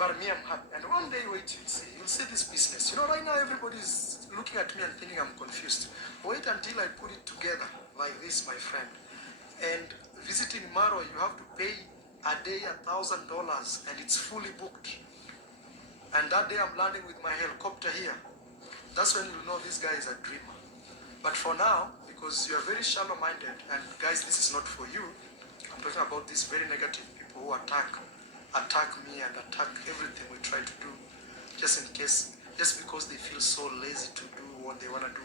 but me, I'm happy. And one day, wait, you'll see this business. You know, right now everybody's looking at me and thinking I'm confused. Wait until I put it together like this, my friend. And visiting Marwa, you have to pay a day $1,000, and it's fully booked. And that day I'm landing with my helicopter here. That's when you'll know this guy is a dreamer. But for now, because you are very shallow-minded, and guys, this is not for you. I'm talking about these very negative people who attack me and attack everything we try to do, just in case, just because they feel so lazy to do what they want to do.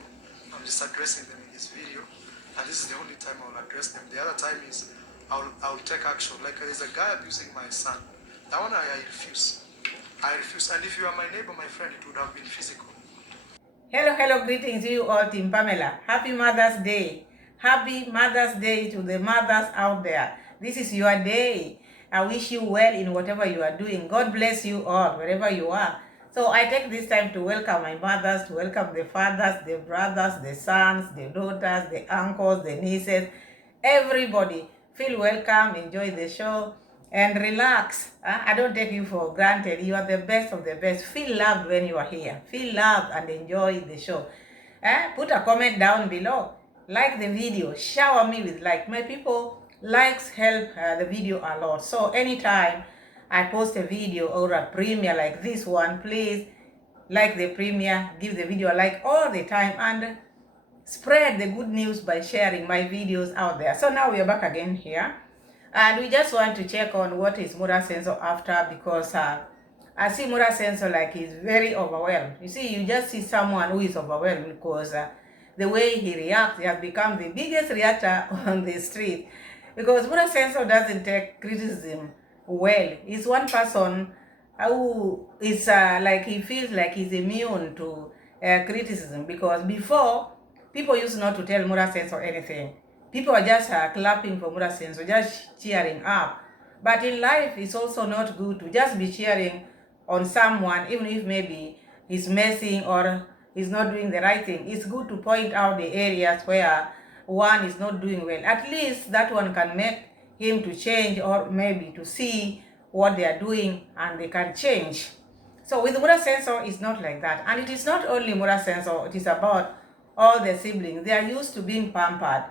I'm just addressing them in this video, and this is the only time I'll address them. The other time is I'll take action. Like there's a guy abusing my son. That one I refuse. I refuse. And if you are my neighbor, my friend, it would have been physical. Hello, greetings to you all, Team Pamela. Happy Mother's Day. Happy Mother's Day to the mothers out there. This is your day. I wish you well in whatever you are doing. God bless you all, wherever you are. So I take this time to welcome my mothers, to welcome the fathers, the brothers, the sons, the daughters, the uncles, the nieces, everybody. Feel welcome, enjoy the show, and relax. I don't take you for granted. You are the best of the best. Feel loved when you are here. Feel loved and enjoy the show. Put a comment down below. Like the video. Shower me with like. My people, likes help the video a lot. So anytime I post a video or a premiere like this one, please like the premiere, give the video a like all the time, and spread the good news by sharing my videos out there. So now we are back again here, and we just want to check on what is Mura Sensor after, because I see Mura Sensor like he's very overwhelmed. You see, you just see someone who is overwhelmed because the way he reacts, he has become the biggest reactor on the street. Because Mura Sensor doesn't take criticism well. He's one person who is like, he feels like he's immune to criticism, because before, people used not to tell Mura Sensor anything. People are just clapping for Mura Sensor, just cheering up. But in life, it's also not good to just be cheering on someone, even if maybe he's messing or he's not doing the right thing. It's good to point out the areas where one is not doing well. At least that one can make him to change, or maybe to see what they are doing and they can change. So with Mura Sensor, it's not like that. And it is not only Mura Sensor, it is about all the siblings. They are used to being pampered.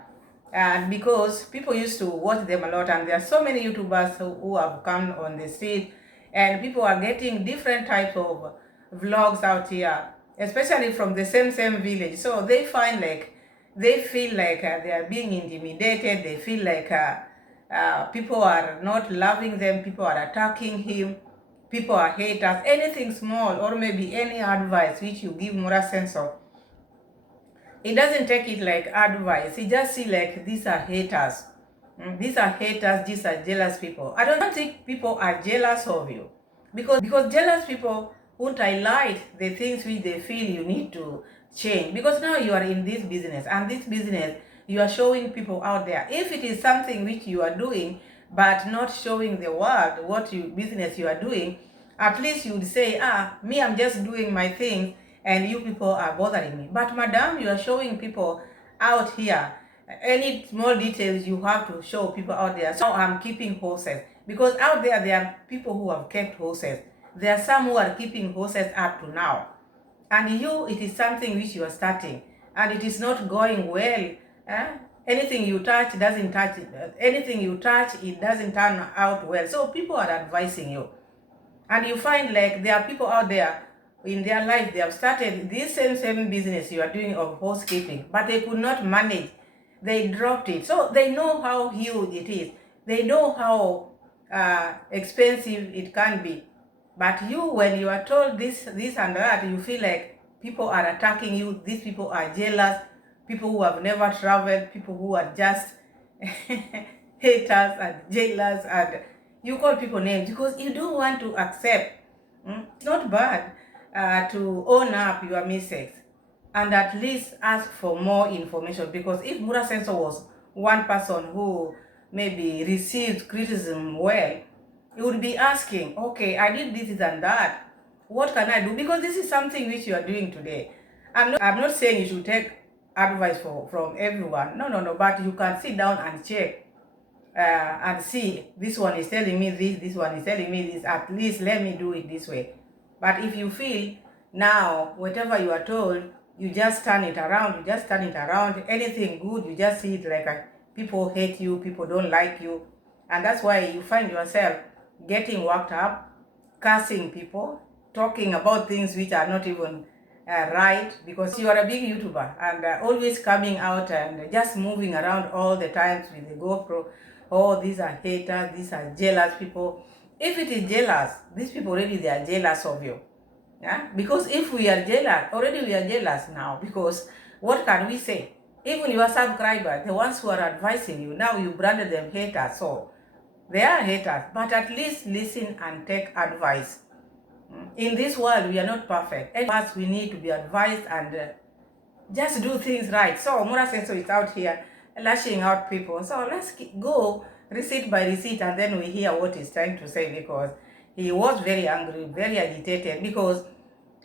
And because people used to watch them a lot, and there are so many YouTubers who have come on the street, and people are getting different types of vlogs out here, especially from the same village. So they find like, they feel like they are being intimidated. They feel like people are not loving them. People are attacking him. People are haters. Anything small, or maybe any advice which you give Mura Sensor, he doesn't take it like advice. He just see like, these are haters. These are haters. These are jealous people. I don't think people are jealous of you, because jealous people won't highlight the things which they feel you need to change. Because now you are in this business, and this business, you are showing people out there. If it is something which you are doing but not showing the world what business you are doing, at least you would say, me, I'm just doing my thing, and you people are bothering me. But madam, you are showing people out here. Any small details you have to show people out there. So I'm keeping horses, because out there are people who have kept horses. There are some who are keeping horses up to now. And you, it is something which you are starting, and it is not going well. Anything you touch doesn't touch it. Anything you touch, it doesn't turn out well. So people are advising you. And you find like there are people out there in their life, they have started this same business you are doing of housekeeping, but they could not manage. They dropped it. So they know how huge it is. They know how expensive it can be. But you, when you are told this and that, you feel like people are attacking you. These people are jealous. People who have never traveled. People who are just haters and jealous. And you call people names because you don't want to accept. It's not bad to own up your mistakes and at least ask for more information. Because if Mura Sensor was one person who maybe received criticism well, he would be asking, okay, I did this and that. What can I do? Because this is something which you are doing today. I'm not saying you should take advice from everyone. No. But you can sit down and check and see, this one is telling me this one is telling me this, at least let me do it this way. But if you feel now, whatever you are told, you just turn it around, anything good, you just see it like people hate you, people don't like you. And that's why you find yourself getting worked up, cursing people, talking about things which are not even right, because you are a big YouTuber and always coming out and just moving around all the times with the GoPro. Oh, these are haters, these are jealous people. If it is jealous, these people already, they are jealous of you. Yeah? Because if we are jealous, already we are jealous now, because what can we say? Even your subscribers, the ones who are advising you, now you branded them haters, so they are haters, but at least listen and take advice. In this world, we are not perfect. And us, we need to be advised and just do things right. So Mura Senso is out here lashing out people. So let's go receipt by receipt, and then we hear what he's trying to say, because he was very angry, very agitated, because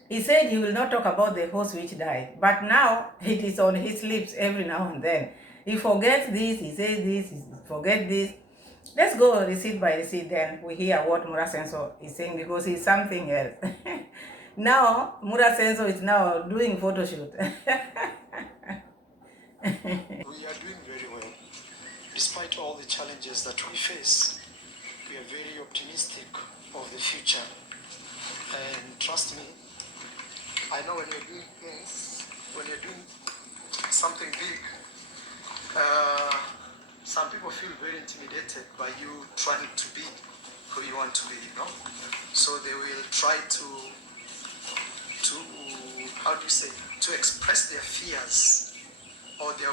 he said he will not talk about the horse which died. But now it is on his lips every now and then. He forgets this, he says this, he forgets this. Let's go receipt by receipt, then we hear what Mura Senso is saying, because he's something else. Now, Mura Senso is now doing photo shoot. We are doing very well. Despite all the challenges that we face, we are very optimistic of the future. And trust me, I know when you're doing things, when you're doing something big, some people feel very intimidated by you trying to be who you want to be, you know? So they will try to how do you say, to express their fears or their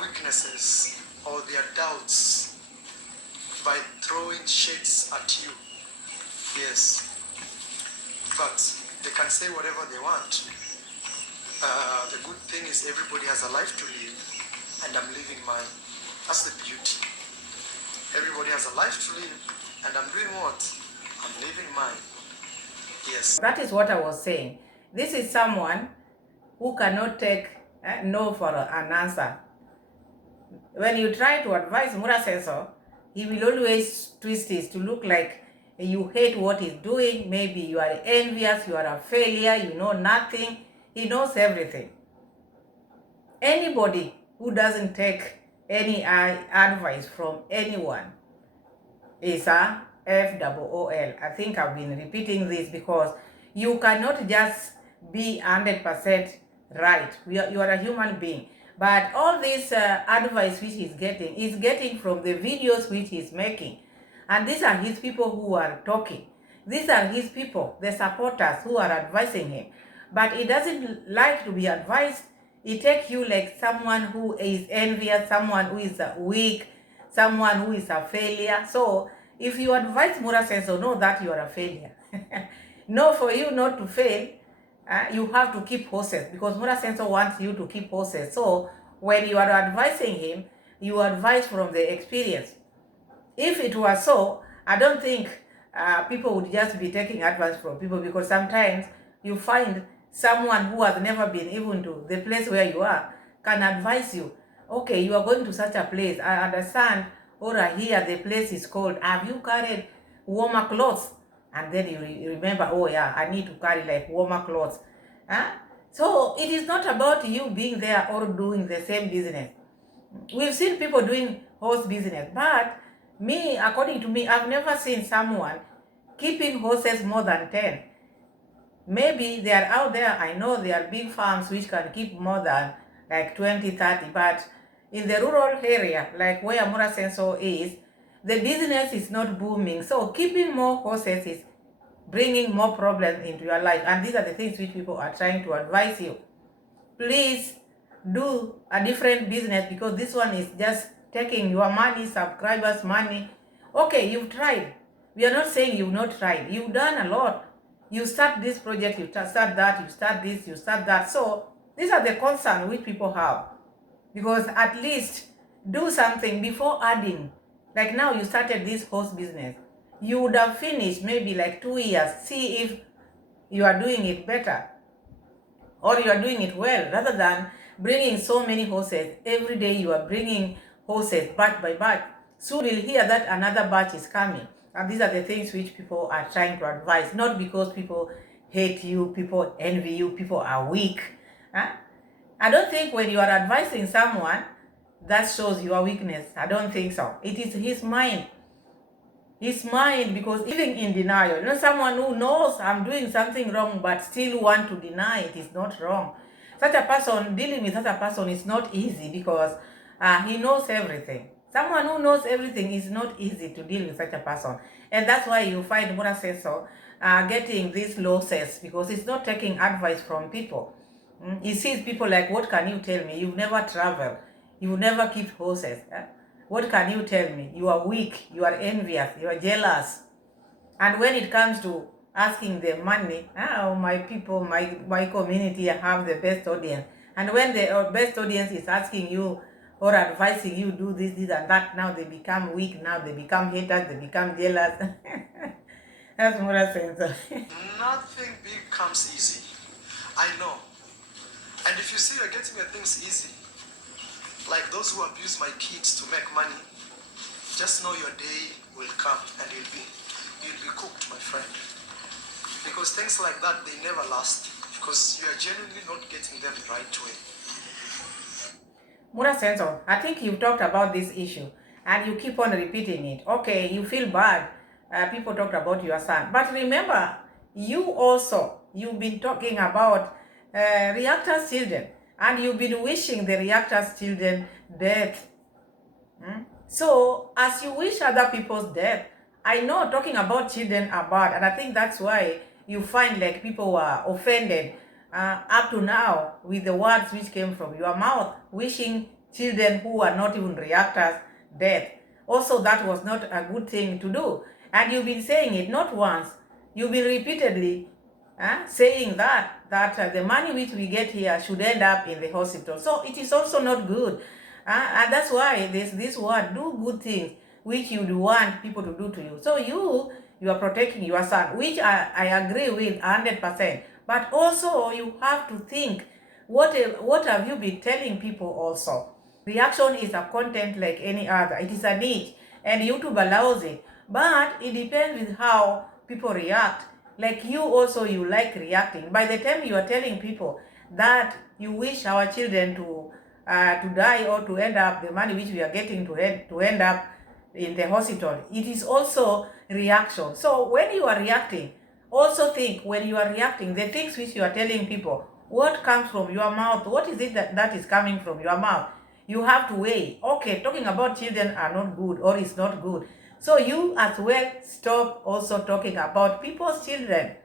weaknesses or their doubts by throwing shades at you. Yes. But they can say whatever they want. The good thing is everybody has a life to live, and I'm living mine. That's the beauty. Everybody has a life to live, and I'm doing what? I'm living mine. Yes. That is what I was saying. This is someone who cannot take no for an answer. When you try to advise Mura Senso, he will always twist it to look like you hate what he's doing. Maybe you are envious, you are a failure, you know nothing. He knows everything. Anybody who doesn't take any advice from anyone is a FOOL. I think I've been repeating this because you cannot just be 100% right. You are a human being. But all this advice which he's getting is getting from the videos which he's making. And these are his people who are talking. These are his people, the supporters who are advising him. But he doesn't like to be advised. He takes you like someone who is envious, someone who is weak, someone who is a failure. So if you advise Mura Senso, know that you are a failure. No, for you not to fail, you have to keep horses, because Mura Senso wants you to keep horses. So when you are advising him, you advise from the experience. If it was so, I don't think people would just be taking advice from people, because sometimes you find someone who has never been even to the place where you are can advise you. Okay, you are going to such a place. I understand, or here the place is cold. Have you carried warmer clothes? And then you remember, oh yeah, I need to carry like warmer clothes. So it is not about you being there or doing the same business. We've seen people doing horse business, but me, according to me, I've never seen someone keeping horses more than 10. Maybe they are out there. I know there are big farms which can keep more than like 20, 30, but in the rural area, like where Mura Senso is, the business is not booming. So keeping more horses is bringing more problems into your life. And these are the things which people are trying to advise you. Please do a different business, because this one is just taking your money, subscribers' money. Okay, you've tried. We are not saying you've not tried. You've done a lot. You start this project, you start that, you start this, you start that. So these are the concerns which people have. Because at least do something before adding. Like now you started this horse business. You would have finished maybe like 2 years. See if you are doing it better or you are doing it well, rather than bringing so many horses. Every day you are bringing horses batch by batch. Soon we'll hear that another batch is coming. And these are the things which people are trying to advise, not because people hate you, people envy you, people are weak. Huh? I don't think when you are advising someone, that shows your weakness. I don't think so. It is his mind. His mind, because living in denial. You know, someone who knows I'm doing something wrong but still want to deny it is not wrong. Such a person, dealing with such a person is not easy because he knows everything. Someone who knows everything is not easy to deal with such a person. And that's why you find Mura says so, getting these losses because he's not taking advice from people. He sees people like, what can you tell me? You've never traveled. You never keep horses. What can you tell me? You are weak. You are envious. You are jealous. And when it comes to asking the money, my people, my community have the best audience. And when the best audience is asking you or advising you do this, this and that, now they become weak. Now they become haters. They become jealous. That's more a sense. Nothing big comes easy. I know. And if you see you're getting your things easy, like those who abuse my kids to make money, just know your day will come and you'll be cooked, my friend. Because things like that, they never last. Because you are genuinely not getting them the right way. Mura Sensor, I think you've talked about this issue and you keep on repeating it. Okay, you feel bad. People talked about your son. But remember, you've been talking about reactors children. And you've been wishing the reactors children death. So, as you wish other people's death, I know talking about children are bad, and I think that's why you find like people were offended up to now with the words which came from your mouth, wishing children who are not even reactors death. Also, that was not a good thing to do. And you've been saying it not once, you've been repeatedly saying that the money which we get here should end up in the hospital. So it is also not good. And that's why there's this word, do good things, which you do want people to do to you. So you are protecting your son, which I agree with 100%. But also you have to think, what have you been telling people also? Reaction is a content like any other. It is a niche, and YouTube allows it. But it depends with how people react. Like you also, you like reacting. By the time you are telling people that you wish our children to die or to end up the money which we are getting to end up in the hospital, it is also reaction. So when you are reacting, also think when you are reacting, the things which you are telling people, what comes from your mouth, what is it that is coming from your mouth? You have to weigh, okay, talking about children are not good or is not good. So you as well stop also talking about people's children.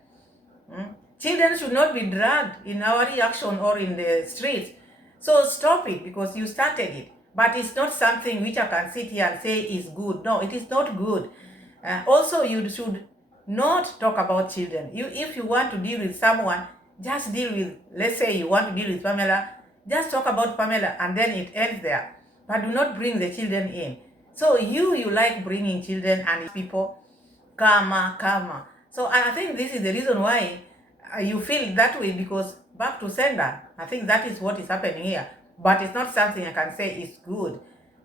Children should not be dragged in our reaction or in the streets. So stop it because you started it. But it's not something which I can sit here and say is good. No, it is not good. Also, you should not talk about children. If you want to deal with someone, just deal with, let's say you want to deal with Pamela, just talk about Pamela and then it ends there. But do not bring the children in. So you like bringing children and people, karma. So I think this is the reason why you feel that way, because back to sender, I think that is what is happening here. But it's not something I can say is good.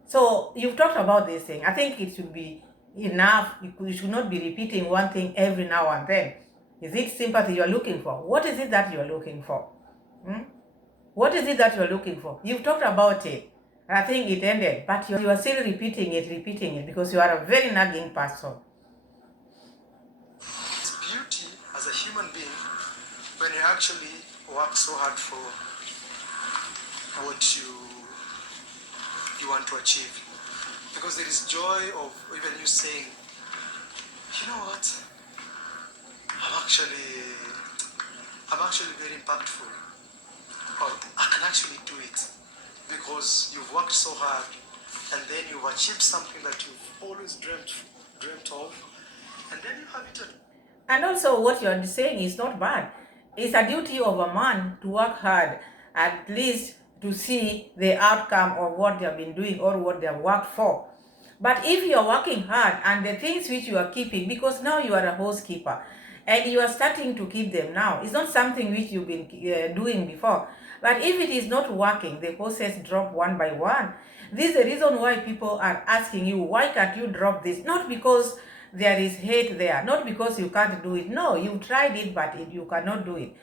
So you've talked about this thing. I think it should be enough. You should not be repeating one thing every now and then. Is it sympathy you're looking for? What is it that you're looking for? What is it that you're looking for? You've talked about it. I think it ended, but you are still repeating it because you are a very nagging person. It's beauty as a human being when you actually work so hard for what you want to achieve. Because there is joy of even you saying, you know what, I'm actually very impactful. Or I can actually do it. Because you've worked so hard and then you've achieved something that you've always dreamt of, and then you have it. And also what you're saying is not bad. It's a duty of a man to work hard, at least to see the outcome of what they have been doing or what they have worked for. But if you're working hard and the things which you are keeping, because now you are a housekeeper, and you are starting to keep them now. It's not something which you've been doing before. But if it is not working, the horses drop one by one. This is the reason why people are asking you, why can't you drop this? Not because there is hate there, not because you can't do it. No, you tried it, but you cannot do it.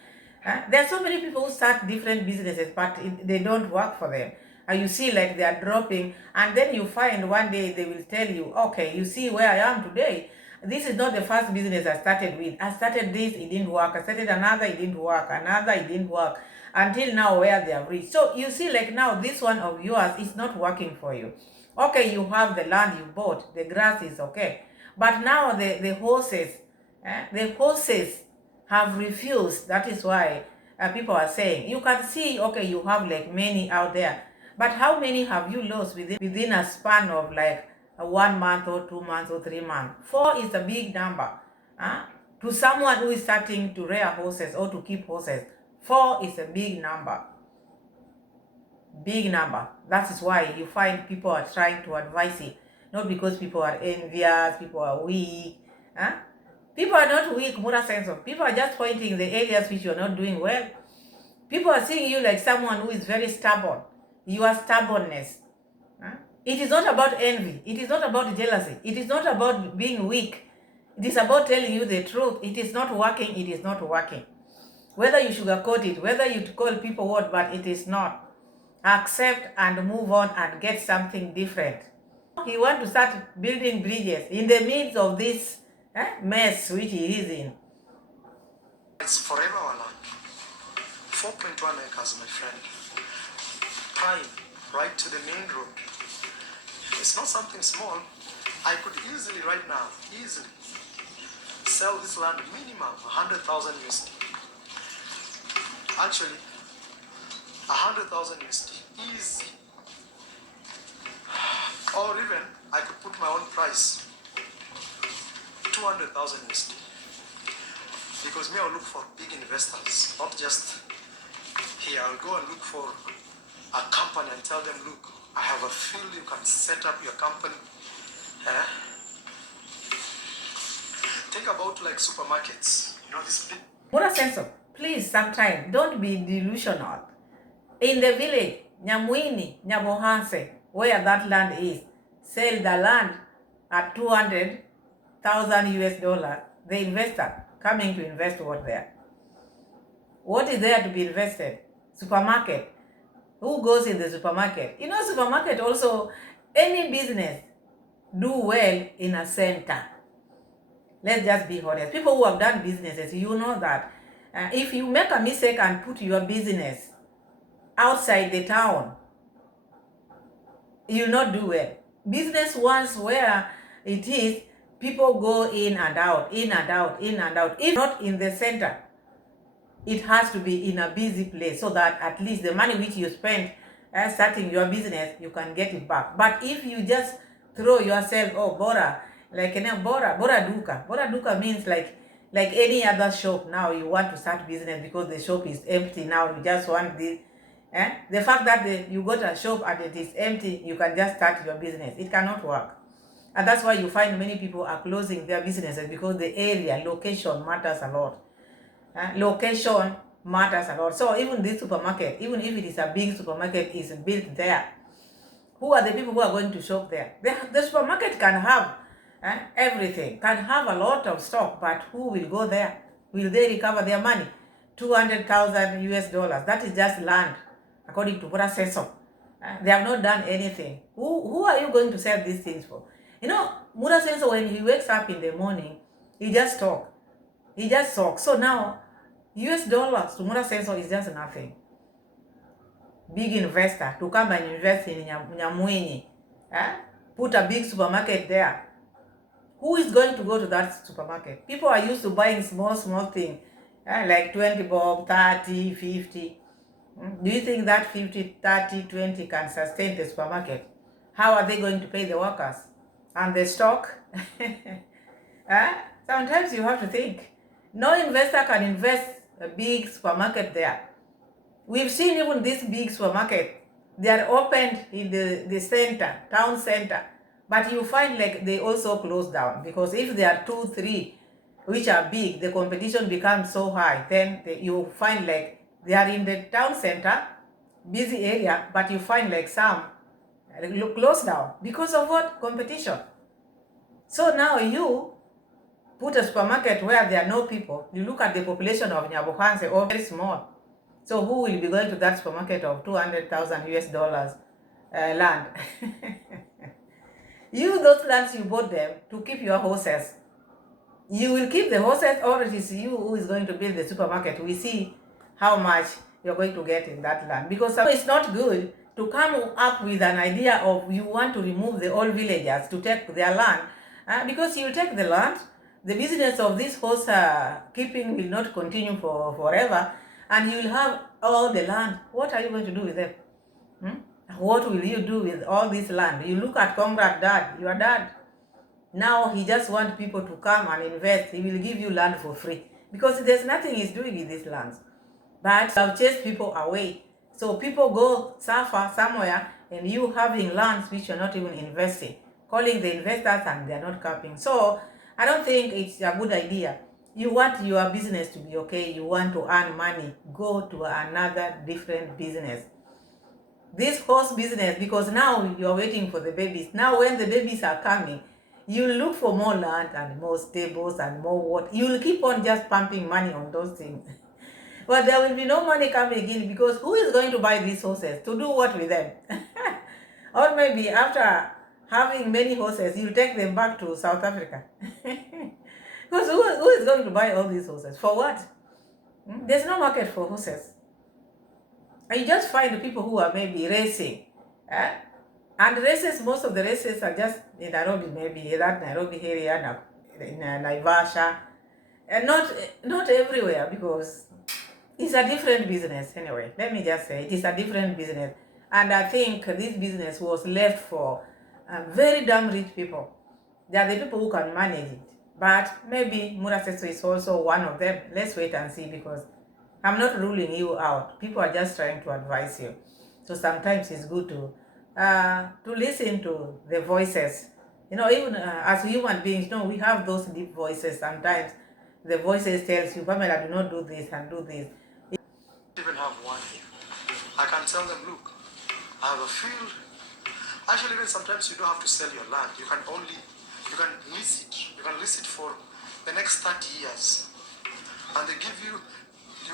There are so many people who start different businesses, but they don't work for them. And you see like they are dropping, and then you find one day they will tell you, okay, you see where I am today. This is not the first business I started with. I started this, it didn't work. I started another, it didn't work. Another, it didn't work. Until now where they have reached. So you see like now this one of yours is not working for you. Okay, you have the land you bought. The grass is okay. But now the horses have refused. That is why people are saying, you can see, okay, you have like many out there. But how many have you lost within a span of like 1 month or 2 months or 3 months? 4 is a big number. To someone who is starting to rear horses or to keep horses, 4 is a big number. Big number. That is why you find people are trying to advise it. Not because people are envious, people are weak. People are not weak, moral sense of. People are just pointing the areas which you are not doing well. People are seeing you like someone who is very stubborn. Your stubbornness. It is not about envy. It is not about jealousy. It is not about being weak. It is about telling you the truth. It is not working. It is not working. Whether you sugarcoat it, whether you call people what, but it is not. Accept and move on and get something different. He wants to start building bridges in the midst of this mess which he is in. It's forever our land. 4.1 acres, my friend. Prime, right to the main road. It's not something small. I could easily right now, sell this land minimum 100,000 USD. Actually, 100,000 USD, easy. Or even I could put my own price, 200,000 USD. Because me, I'll look for big investors, not just here. I'll go and look for a company and tell them, look, I have a field, you can set up your company. Think about like supermarkets, you know, this big. Moral sense of, please, sometime, don't be delusional. In the village, Nyamwini, Nyabohanse, where that land is, sell the land at 200,000 US dollars. The investor coming to invest what there? What is there to be invested? Supermarket. Who goes in the supermarket? You know, supermarket also, any business do well in a center. Let's just be honest. People who have done businesses, you know that if you make a mistake and put your business outside the town, you'll not do well. Business once where it is, people go in and out, in and out, in and out. If not in the center, it has to be in a busy place so that at least the money which you spend starting your business, you can get it back. But if you just throw yourself, oh, Bora, like Bora Duka. Bora Duka means like any other shop. Now you want to start business because the shop is empty. Now you just want this. The fact that you got a shop and it is empty, you can just start your business. It cannot work. And that's why you find many people are closing their businesses, because the area, location matters a lot. Location matters a lot. So even this supermarket, even if it is a big supermarket, is built there. Who are the people who are going to shop there? The supermarket can have everything, can have a lot of stock, but who will go there? Will they recover their money? 200,000 US dollars. That is just land, according to Bora Seso. They have not done anything. Who are you going to sell these things for? You know, Mura Senso, when he wakes up in the morning, he just talks. He just talks. So now, US dollars to Mura Senso is just nothing. Big investor to come and invest in Nyamwini, put a big supermarket there. Who is going to go to that supermarket? People are used to buying small things, like 20 bob, 30, 50. Do you think that 50, 30, 20 can sustain the supermarket? How are they going to pay the workers? And the stock? Sometimes you have to think. No investor can invest a big supermarket there. We've seen even this big supermarket. They are opened in the center, town center. But you find like they also close down, because if there are 2, 3 which are big, the competition becomes so high. Then you find like they are in the town center, busy area, but you find like some look closed down because of what? Competition. So now you put a supermarket where there are no people. You look at the population of Nyabokan and say, oh, very small. So who will be going to that supermarket of 200,000 US dollars land? You, those lands, you bought them to keep your horses. You will keep the horses, or it is you who is going to build the supermarket. We see how much you're going to get in that land. Because it's not good to come up with an idea of you want to remove the old villagers to take their land. Because you take the land, the business of this horse keeping will not continue for forever, and you will have all the land. What are you going to do with them? What will you do with all this land? You look at Comrade Dad, your dad. Now he just wants people to come and invest. He will give you land for free because there's nothing he's doing with these lands. But you have chased people away. So people go suffer somewhere and you having lands which you're not even investing, calling the investors and they're not capping. So I don't think it's a good idea. You want your business to be okay. You want to earn money. Go to another different business. This horse business, because now you're waiting for the babies. Now when the babies are coming, you look for more land and more stables and more what. You will keep on just pumping money on those things. But there will be no money coming in because who is going to buy these horses? To do what with them? Or maybe after having many horses, you take them back to South Africa. Because who is going to buy all these horses? For what? There's no market for horses. And you just find the people who are maybe racing. And races, most of the races are just in Nairobi, maybe that Nairobi area, in Naivasha. And not everywhere, because it's a different business anyway. Let me just say, it is a different business. And I think this business was left for very damn rich people. They are the people who can manage it. But maybe Muraseso is also one of them. Let's wait and see, because I'm not ruling you out. People are just trying to advise you. So sometimes it's good to listen to the voices. Even as human beings, we have those deep voices. Sometimes the voices tells you, Pamela, do not do this and do this. Even have one here. I can tell them, look, I have a field. Actually, even sometimes you don't have to sell your land. You can lease it. You can lease it for the next 30 years. And they give you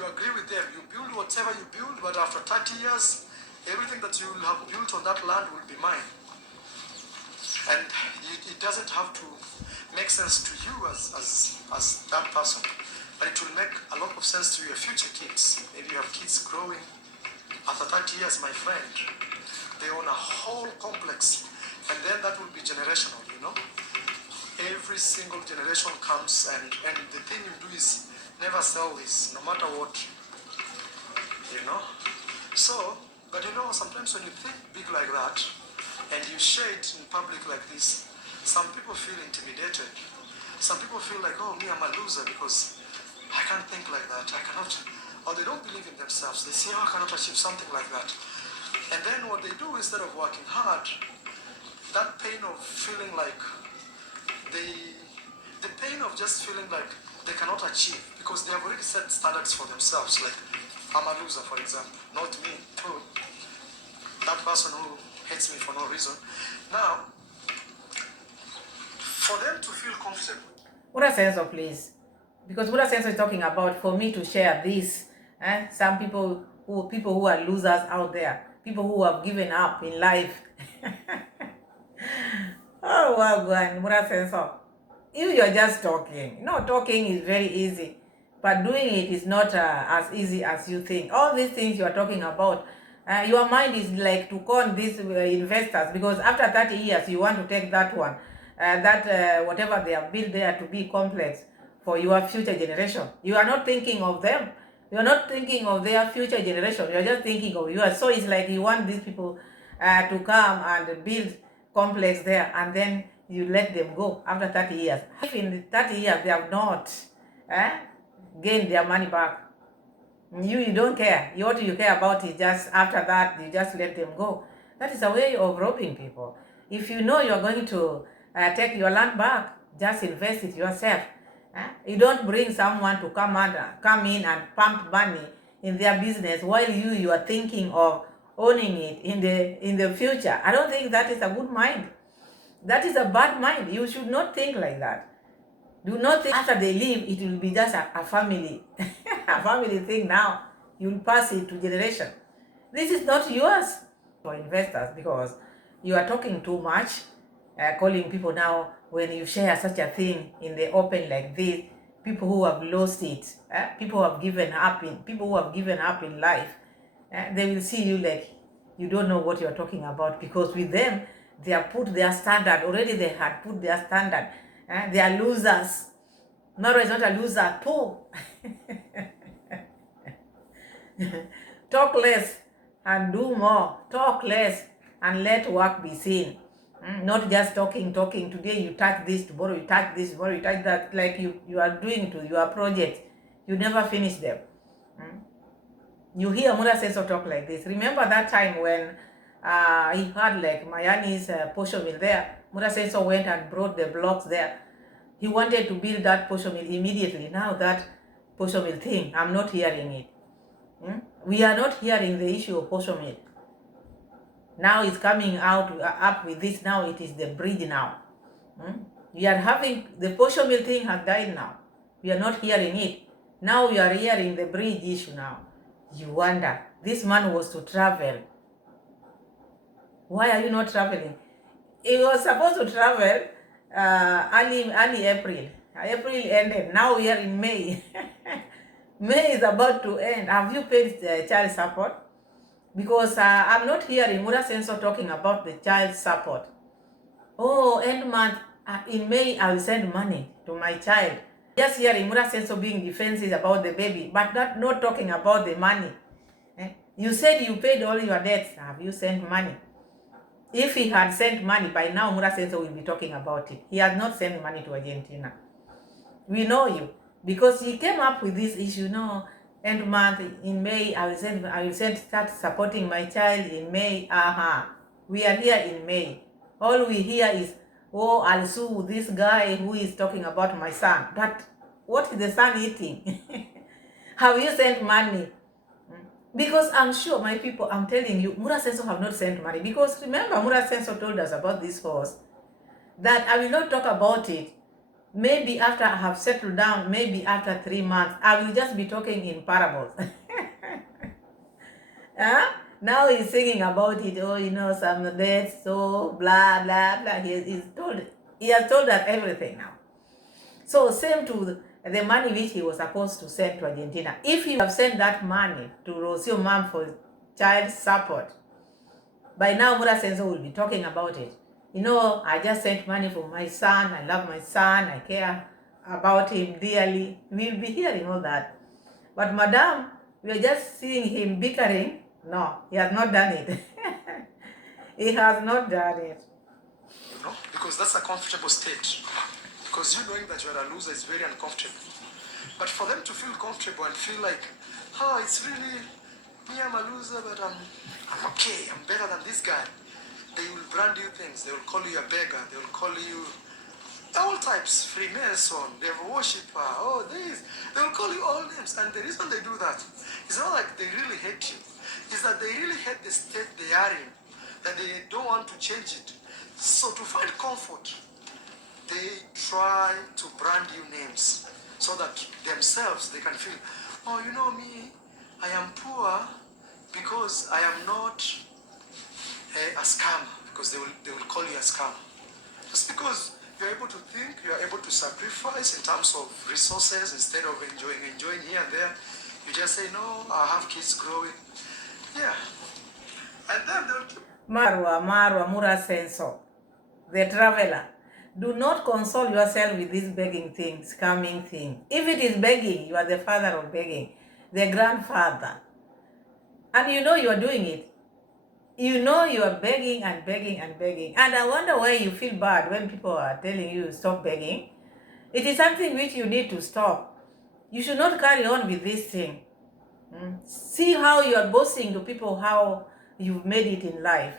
agree with them. You build whatever you build, but after 30 years, everything that you will have built on that land will be mine. And it doesn't have to make sense to you as that person, but it will make a lot of sense to your future kids. Maybe you have kids growing. After 30 years, my friend, they own a whole complex, and then that will be generational, Every single generation comes, and the thing you do is never sell this, no matter what, So, but sometimes when you think big like that, and you share it in public like this, some people feel intimidated. Some people feel like, oh, me, I'm a loser because I can't think like that. I cannot, or they don't believe in themselves. They say, oh, I cannot achieve something like that. And then what they do, instead of working hard, that pain of feeling like the pain of just feeling like they cannot achieve because they have already set standards for themselves. Like, I'm a loser, for example, not me, too. That person who hates me for no reason. Now, for them to feel comfortable. What a sense of please. Because what a sense is talking about for me to share this. Some people who are losers out there, people who have given up in life. Oh, wow, God, what a sense of. You're just talking. Talking is very easy, but doing it is not as easy as you think. All these things you are talking about, your mind is like to con these investors, because after 30 years, you want to take that one, whatever they have built there to be complex for your future generation. You are not thinking of them. You are not thinking of their future generation. You are just thinking of yours. So it's like you want these people to come and build complex there, and then you let them go after 30 years. If in 30 years they have not gained their money back, you don't care. What you care about is just after that, you just let them go. That is a way of robbing people. If you know you're going to take your land back, just invest it yourself. You don't bring someone to come in and pump money in their business while you are thinking of owning it in the future. I don't think that is a good mind. That is a bad mind. You should not think like that. Do not think after they leave it will be just a family a family thing. Now you'll pass it to generation. This is not yours. For investors, because you are talking too much, calling people now when you share such a thing in the open like this. People who have lost it, people who have given up in life, they will see you like you don't know what you're talking about, because with them they have put their standard already. They had put their standard. They are losers. Marwa is not a loser too. Talk less and do more. Talk less and let work be seen. Not just talking. Today you touch this, tomorrow you touch this, tomorrow you touch that, like you are doing to your project. You never finish them. You hear Mura Senso talk like this. Remember that time when he had like Mayani's posho mill there. Mura Senso went and brought the blocks there. He wanted to build that posho mill immediately. Now that posho mill thing, I'm not hearing it. We are not hearing the issue of posho mill. Now it's coming out up with this. Now it is the bridge now. We are having the posho mill thing has died now. We are not hearing it. Now we are hearing the bridge issue now. You wonder, this man was to travel. Why are you not traveling? He was supposed to travel early April. April ended. Now we are in May. May is about to end. Have you paid child support? Because I'm not hearing Mura Senso talking about the child support. Oh, end month, in May I will send money to my child. Just hearing Mura Senso being defensive about the baby, but not talking about the money. You said you paid all your debts. Have you sent money? If he had sent money, by now Mura Senso will be talking about it. He has not sent money to Argentina. We know you, because he came up with this issue. No, end month in May I will start supporting my child in May. We are here in May. All we hear is, oh, I'll sue this guy who is talking about my son. But what is the son eating? Have you sent money? Because I'm sure, my people, I'm telling you, Mura Senso have not sent money. Because remember, Mura Senso told us about this horse, that I will not talk about it. Maybe after I have settled down, maybe after 3 months, I will just be talking in parables. Now he's singing about it. Oh, some dates, so blah, blah, blah. He has told us everything now. So same to the money which he was supposed to send to Argentina. If he have sent that money to Rosio mom for child support, by now Mura Senso will be talking about it. I just sent money for my son. I love my son. I care about him dearly. We'll be hearing all that. But madam, we are just seeing him bickering. No, he has not done it. He has not done it. Because that's a comfortable state. Because you knowing that you're a loser is very uncomfortable. But for them to feel comfortable and feel like, it's really me, I'm a loser, but I'm okay, I'm better than this guy. They will brand you things. They will call you a beggar. They will call you all types, Freemason, devil worshipper, this. They will call you all names. And the reason they do that is not like they really hate you. It's that they really hate the state they are in, that they don't want to change it. So to find comfort, they try to brand you names so that themselves, they can feel, me, I am poor because I am not a scammer, because they will call you a scammer. Just because you're able to think, you're able to sacrifice in terms of resources instead of enjoying here and there. You just say, no, I have kids growing. Yeah. And then they'll keep... Marwa, Mura Senso, the traveler. Do not console yourself with this begging thing, scamming thing. If it is begging, you are the father of begging, the grandfather. And you are doing it. You are begging and begging and begging. And I wonder why you feel bad when people are telling you stop begging. It is something which you need to stop. You should not carry on with this thing. See how you are boasting to people how you've made it in life.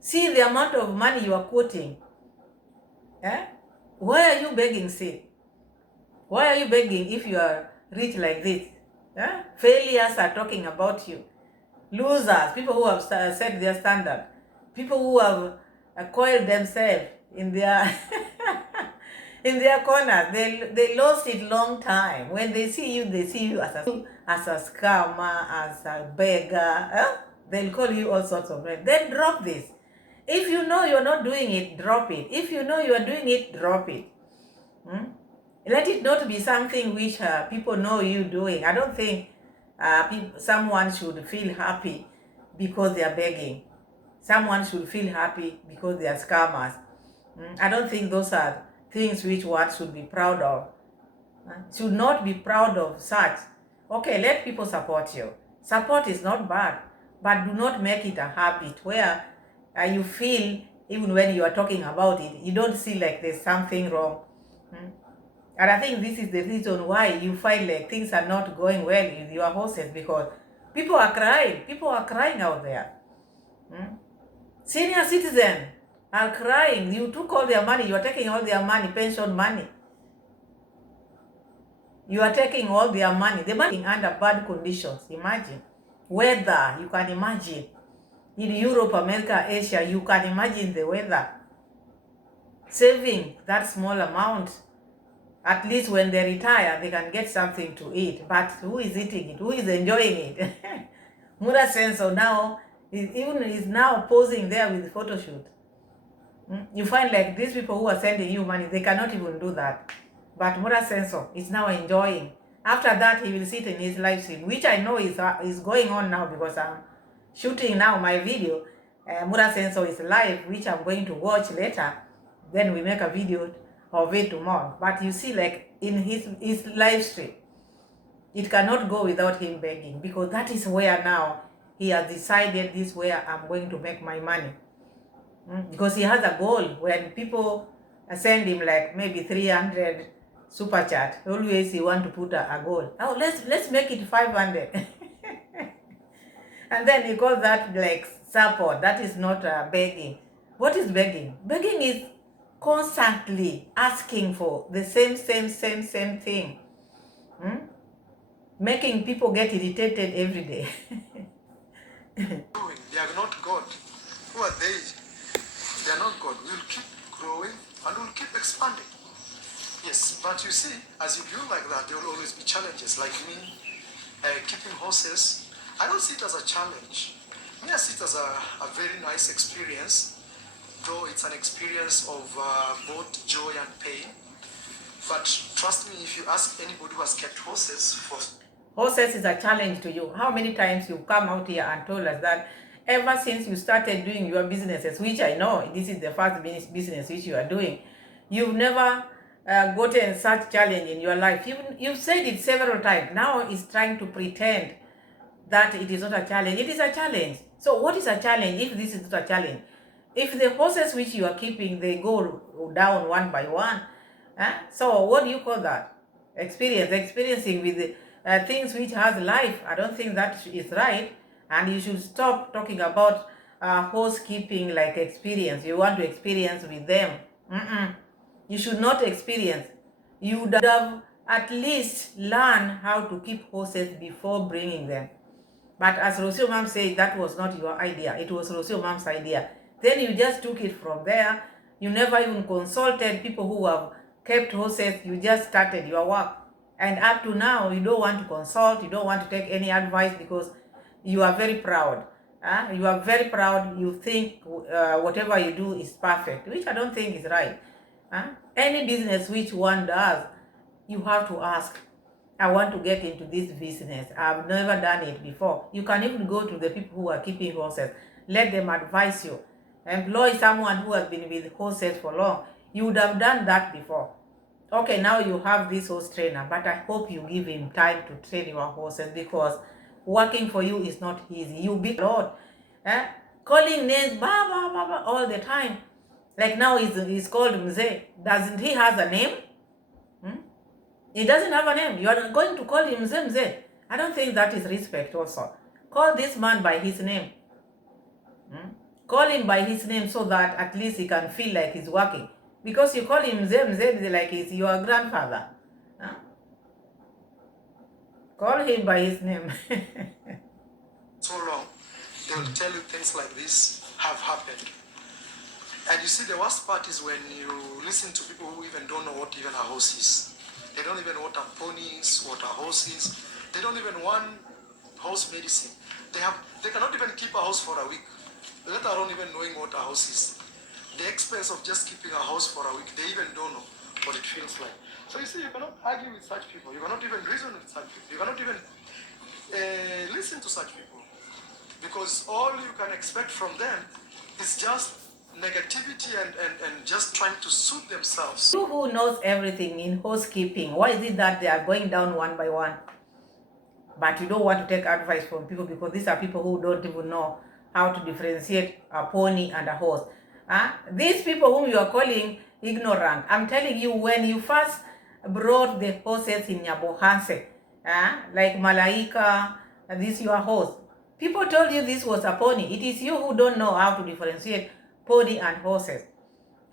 See the amount of money you are quoting. Why are you begging, see? Why are you begging if you are rich like this? Huh? Failures are talking about you. Losers, people who have set their standard, people who have coiled themselves in their in their corners. They lost it long time. When they see you as a scammer, as a beggar. Huh? They'll call you all sorts of names. Then drop this. If you know you're not doing it, drop it. If you know you are doing it, drop it. Hmm? Let it not be something which people know you doing. I don't think someone should feel happy because they are begging. Someone should feel happy because they are scammers. I don't think those are things which one should be proud of. Should not be proud of such. Okay, let people support you. Support is not bad, but do not make it a habit where you feel, even when you are talking about it, you don't see like there's something wrong. And I think this is the reason why you find like things are not going well with your horses, because people are crying. People are crying out there. Senior citizens are crying. You took all their money. You are taking all their money, pension money. You are taking all their money. The money under bad conditions. Imagine. Weather, you can imagine. In Europe, America, Asia, you can imagine the weather. Saving that small amount, at least when they retire, they can get something to eat. But who is eating it? Who is enjoying it? Mura Senso now is now posing there with photo shoot. You find like these people who are sending you money, they cannot even do that. But Mura Senso is now enjoying. After that, he will sit in his live stream, which I know is going on now because I'm shooting now my video. Mura Senso is live, which I'm going to watch later. Then we make a video of it tomorrow. But you see, like in his live stream, it cannot go without him begging, because that is where now he has decided this is where I'm going to make my money. Because he has a goal. When people send him like maybe 300 super chat, always he want to put a goal. Oh, let's make it 500. And then he calls that like support. That is not begging. What is begging? Begging is constantly asking for the same thing. Making people get irritated every day. They are not God. Who are they? They are not God. We'll keep growing and we'll keep expanding. Yes, but you see, as you do like that, there will always be challenges. Like me, keeping horses, I don't see it as a challenge. Me, I see it as a very nice experience, though it's an experience of both joy and pain. But trust me, if you ask anybody who has kept horses for... Horses is a challenge to you. How many times you come out here and told us that ever since you started doing your businesses, which I know this is the first business which you are doing, you've never gotten such challenge in your life. You've said it several times. Now it's trying to pretend that it is not a challenge. It is a challenge. So what is a challenge if this is not a challenge? If the horses which you are keeping, they go down one by one, so what do you call that? Experiencing with things which has life. I don't think that is right. And you should stop talking about horse keeping like experience. You want to experience with them. You should not experience. You would have at least learned how to keep horses before bringing them. But as Rocio Mom said, that was not your idea. It was Rocio Mom's idea. Then you just took it from there. You never even consulted people who have kept horses. You just started your work. And up to now, you don't want to consult. You don't want to take any advice because you are very proud. You are very proud. You think whatever you do is perfect, which I don't think is right. Any business which one does, you have to ask, I want to get into this business. I've never done it before. You can even go to the people who are keeping horses. Let them advise you. Employ someone who has been with horses for long. You would have done that before. Okay, now you have this horse trainer, but I hope you give him time to train your horses, because working for you is not easy. You be Lord, calling names, blah, blah, blah, blah, all the time. Like now he's called Mzee. Doesn't he have a name? He doesn't have a name. You are going to call him Mzee Mzee. I don't think that is respect also. Call this man by his name. Call him by his name so that at least he can feel like he's working. Because you call him Mzee Mzee like he's your grandfather. Call him by his name. So long, they will tell you things like this have happened. And you see, the worst part is when you listen to people who even don't know what even a horse is. They don't even know what a pony is, what a horse is. They don't even want horse medicine. They cannot even keep a horse for a week, let alone even knowing what a horse is. The expense of just keeping a horse for a week, they even don't know what it feels like. So you see, you cannot argue with such people. You cannot even reason with such people. You cannot even listen to such people. Because all you can expect from them is just negativity and just trying to suit themselves. You who knows everything in housekeeping, why is it that they are going down one by one? But you don't want to take advice from people because these are people who don't even know how to differentiate a pony and a horse. These people whom you are calling ignorant, I'm telling you, when you first brought the horses in Nyabohanse, like Malaika, this your horse, people told you this was a pony. It is you who don't know how to differentiate pony and horses.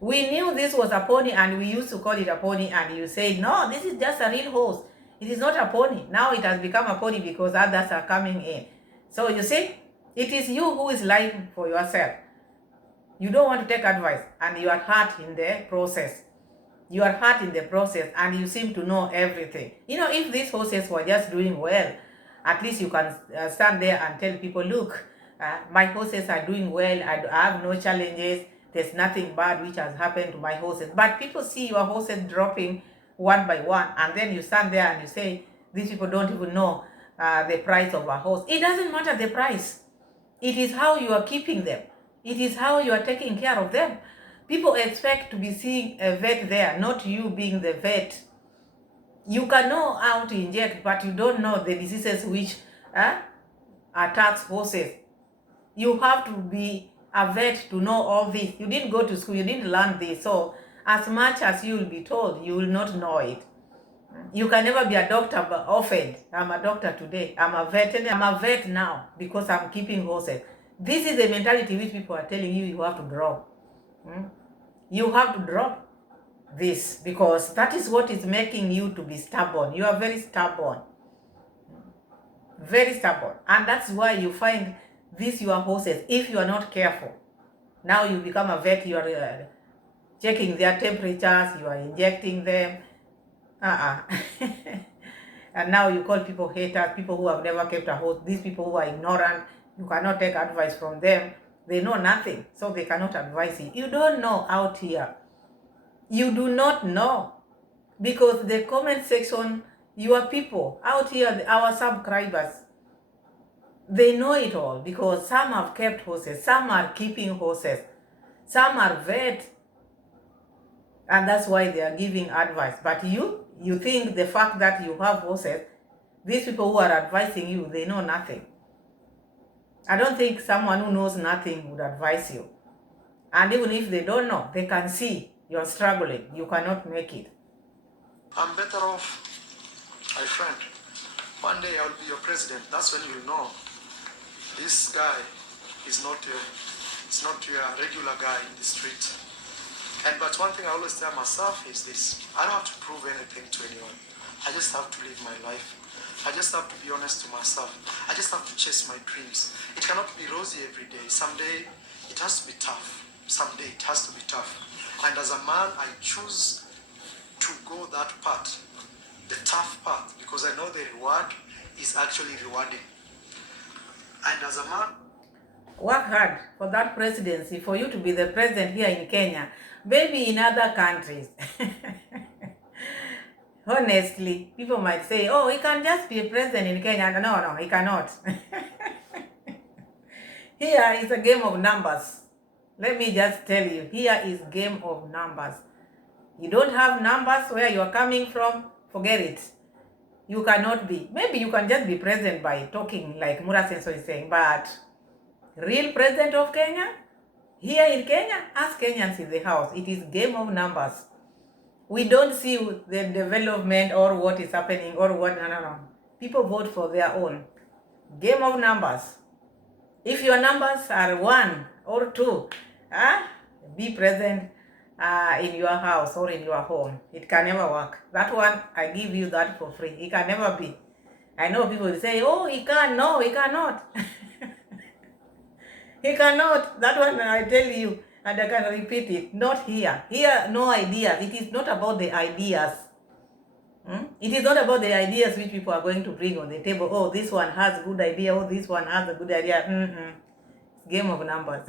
We knew this was a pony and we used to call it a pony, and you said, no, this is just a real horse. It is not a pony. Now it has become a pony because others are coming in. So you see, it is you who is lying for yourself. You don't want to take advice and you are hurt in the process. You are hurt in the process and you seem to know everything. You know, if these horses were just doing well, at least you can stand there and tell people, look, my horses are doing well. I have no challenges. There's nothing bad which has happened to my horses. But people see your horses dropping one by one, and then you stand there and you say, these people don't even know the price of a horse. It doesn't matter the price. It is how you are keeping them. It is how you are taking care of them. People expect to be seeing a vet there, not you being the vet. You can know how to inject, but you don't know the diseases which attacks horses. You have to be a vet to know all this. You didn't go to school, you didn't learn this. So as much as you will be told, you will not know it. You can never be a doctor but often. I'm a doctor today. I'm a vet now because I'm keeping horses. This is the mentality which people are telling you you have to drop. You have to drop this because that is what is making you to be stubborn. You are very stubborn. Very stubborn. And that's why you find these your horses, if you are not careful. Now you become a vet, you are checking their temperatures, you are injecting them. And now you call people haters, people who have never kept a horse, these people who are ignorant. You cannot take advice from them. They know nothing, so they cannot advise you. You don't know out here. You do not know. Because the comment section, your people out here, our subscribers, they know it all because some have kept horses, some are keeping horses, some are vet, and that's why they are giving advice. But you think the fact that you have horses, these people who are advising you, they know nothing. I don't think someone who knows nothing would advise you. And even if they don't know, they can see you're struggling. You cannot make it. I'm better off, my friend. One day I'll be your president. That's when you'll know this guy is not your regular guy in the street. But one thing I always tell myself is this: I don't have to prove anything to anyone. I just have to live my life. I just have to be honest to myself. I just have to chase my dreams. It cannot be rosy every day. Someday it has to be tough. Someday it has to be tough. And as a man, I choose to go that path, the tough path, because I know the reward is actually rewarding. And as a man, work hard for that presidency, for you to be the president here in Kenya, maybe in other countries. Honestly, people might say, oh, he can just be a president in Kenya. No, he cannot. Here is a game of numbers. Let me just tell you, here is game of numbers. You don't have numbers where you're coming from, forget it. You cannot be. Maybe you can just be president by talking like Mura Senso is saying, but real president of Kenya, here in Kenya, ask Kenyans in the house, it is game of numbers. We don't see the development or what is happening or what, no. People vote for their own. Game of numbers. If your numbers are 1 or 2, be present in your house or in your home. It can never work. That one, I give you that for free. It can never be. I know people will say, oh, he can't. No, he cannot. He cannot. That one I tell you, and I can repeat it. Not here. Here, no ideas. It is not about the ideas. It is not about the ideas which people are going to bring on the table. Oh, this one has a good idea. Oh, this one has a good idea. Game of numbers.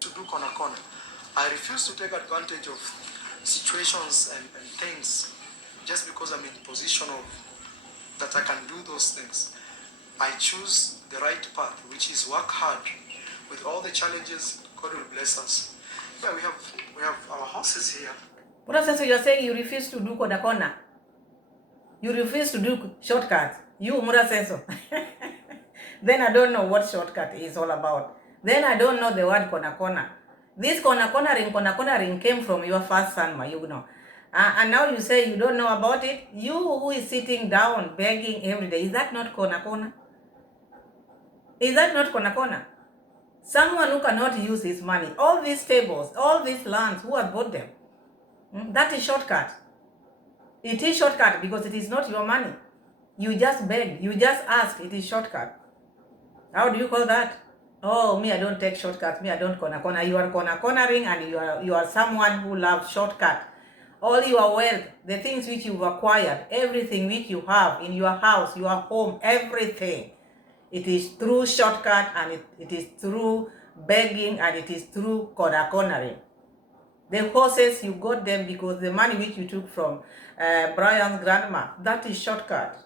To do corner corner. I refuse to take advantage of situations and things just because I'm in position of that I can do those things. I choose the right path, which is work hard. With all the challenges, God will bless us. Yeah, we have our horses here. What sense you're saying you refuse to do corner corner? You refuse to do shortcuts. You Murasenso. Then I don't know what shortcut is all about. Then I don't know the word corner corner. This corner cornering came from your first son, Mayugno. And now you say you don't know about it. You who is sitting down begging every day, is that not corner corner? Is that not corner corner? Someone who cannot use his money, all these tables, all these lands, who has bought them? That is shortcut. It is shortcut because it is not your money. You just beg, you just ask, it is shortcut. How do you call that? Oh, me, I don't take shortcuts. Me, I don't corner. You are cornering and you are someone who loves shortcut. All your wealth, the things which you've acquired, everything which you have in your house, your home, everything, it is through shortcut and it is through begging and it is through cornering. The horses, you got them because the money which you took from Brian's grandma, that is shortcut.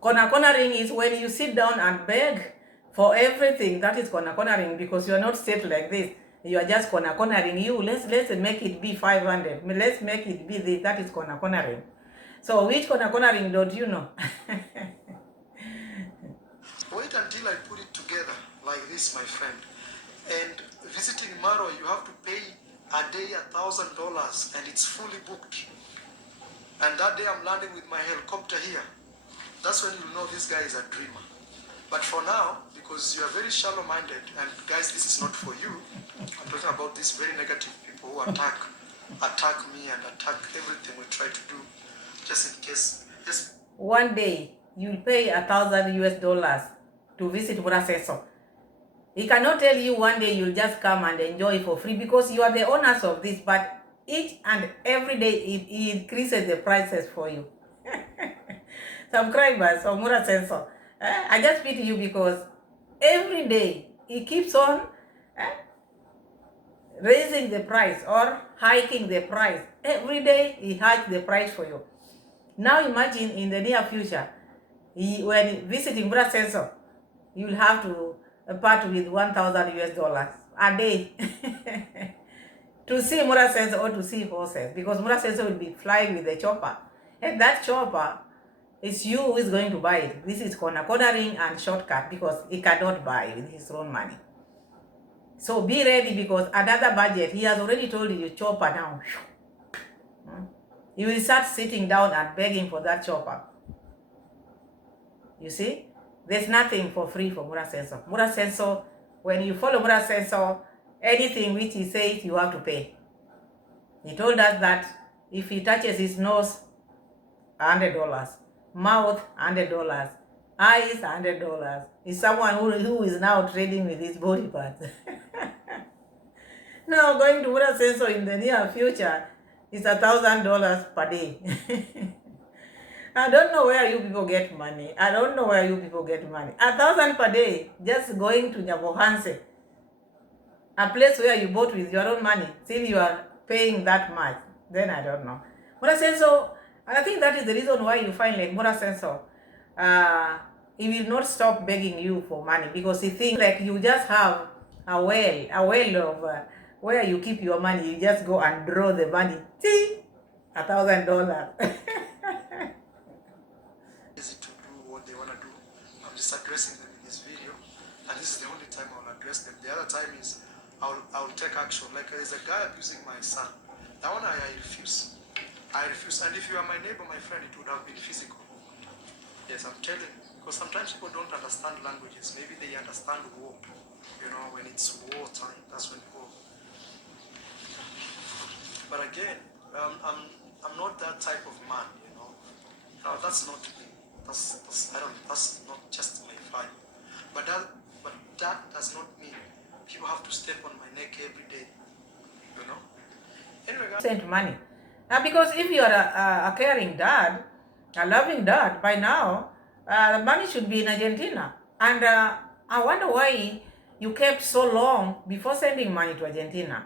Cornering is when you sit down and beg for everything. That is cornering because you are not safe like this. You are just cornering. You let's make it be 500. Let's make it be this. That is cornering. So which cornering don't you know? Wait until I put it together like this, my friend. And visiting Marwa, you have to pay a day $1,000 and it's fully booked. And that day I'm landing with my helicopter here. That's when you know this guy is a dreamer. But for now, because you are very shallow-minded, and guys, this is not for you. I'm talking about these very negative people who attack me and attack everything we try to do, just in case. Just one day you'll pay $1,000 to visit Muraseso. He cannot tell you one day you'll just come and enjoy for free because you are the owners of this. But each and every day it increases the prices for you. Subscribers of Muraseso. I just pity you because every day he keeps on raising the price or hiking the price. Every day he hikes the price for you. Now imagine in the near future, when visiting Muraseso, you will have to part with $1,000 a day to see Muraseso or to see horses, because Muraseso will be flying with the chopper, and that chopper, it's you who is going to buy it. This is cornering and shortcut because he cannot buy with his own money. So be ready because another budget, he has already told you chopper now. You will start sitting down and begging for that chopper. You see, there's nothing for free for Muraseso. Muraseso, when you follow Muraseso, anything which he says, you have to pay. He told us that if he touches his nose, $100. Mouth, $100. Eyes, $100. He's someone who is now trading with his body parts. Now going to Muraseso in the near future is $1,000 per day. I don't know where you people get money. I don't know where you people get money. $1,000 per day just going to Nyabohanse, a place where you bought with your own money. Still you are paying that much. Then I don't know. Muraseso, I think that is the reason why you find like Muraseso, he will not stop begging you for money because he thinks like you just have a well of where you keep your money. You just go and draw the money. See, $1,000. Easy to do what they want to do. I'm just addressing them in this video, and this is the only time I'll address them. The other time is I'll take action. Like there's a guy abusing my son. That one I refuse. I refuse. And if you are my neighbor, my friend, it would have been physical. Yes, I'm telling you. Because sometimes people don't understand languages. Maybe they understand war. You know, when it's war time, that's when war. But again, I'm not that type of man, you know. No, that's not me. That's not just my vibe. But that does not mean people have to step on my neck every day. You know. Anyway, guys. Send money. Because if you are a caring dad, a loving dad, by now, the money should be in Argentina. And I wonder why you kept so long before sending money to Argentina.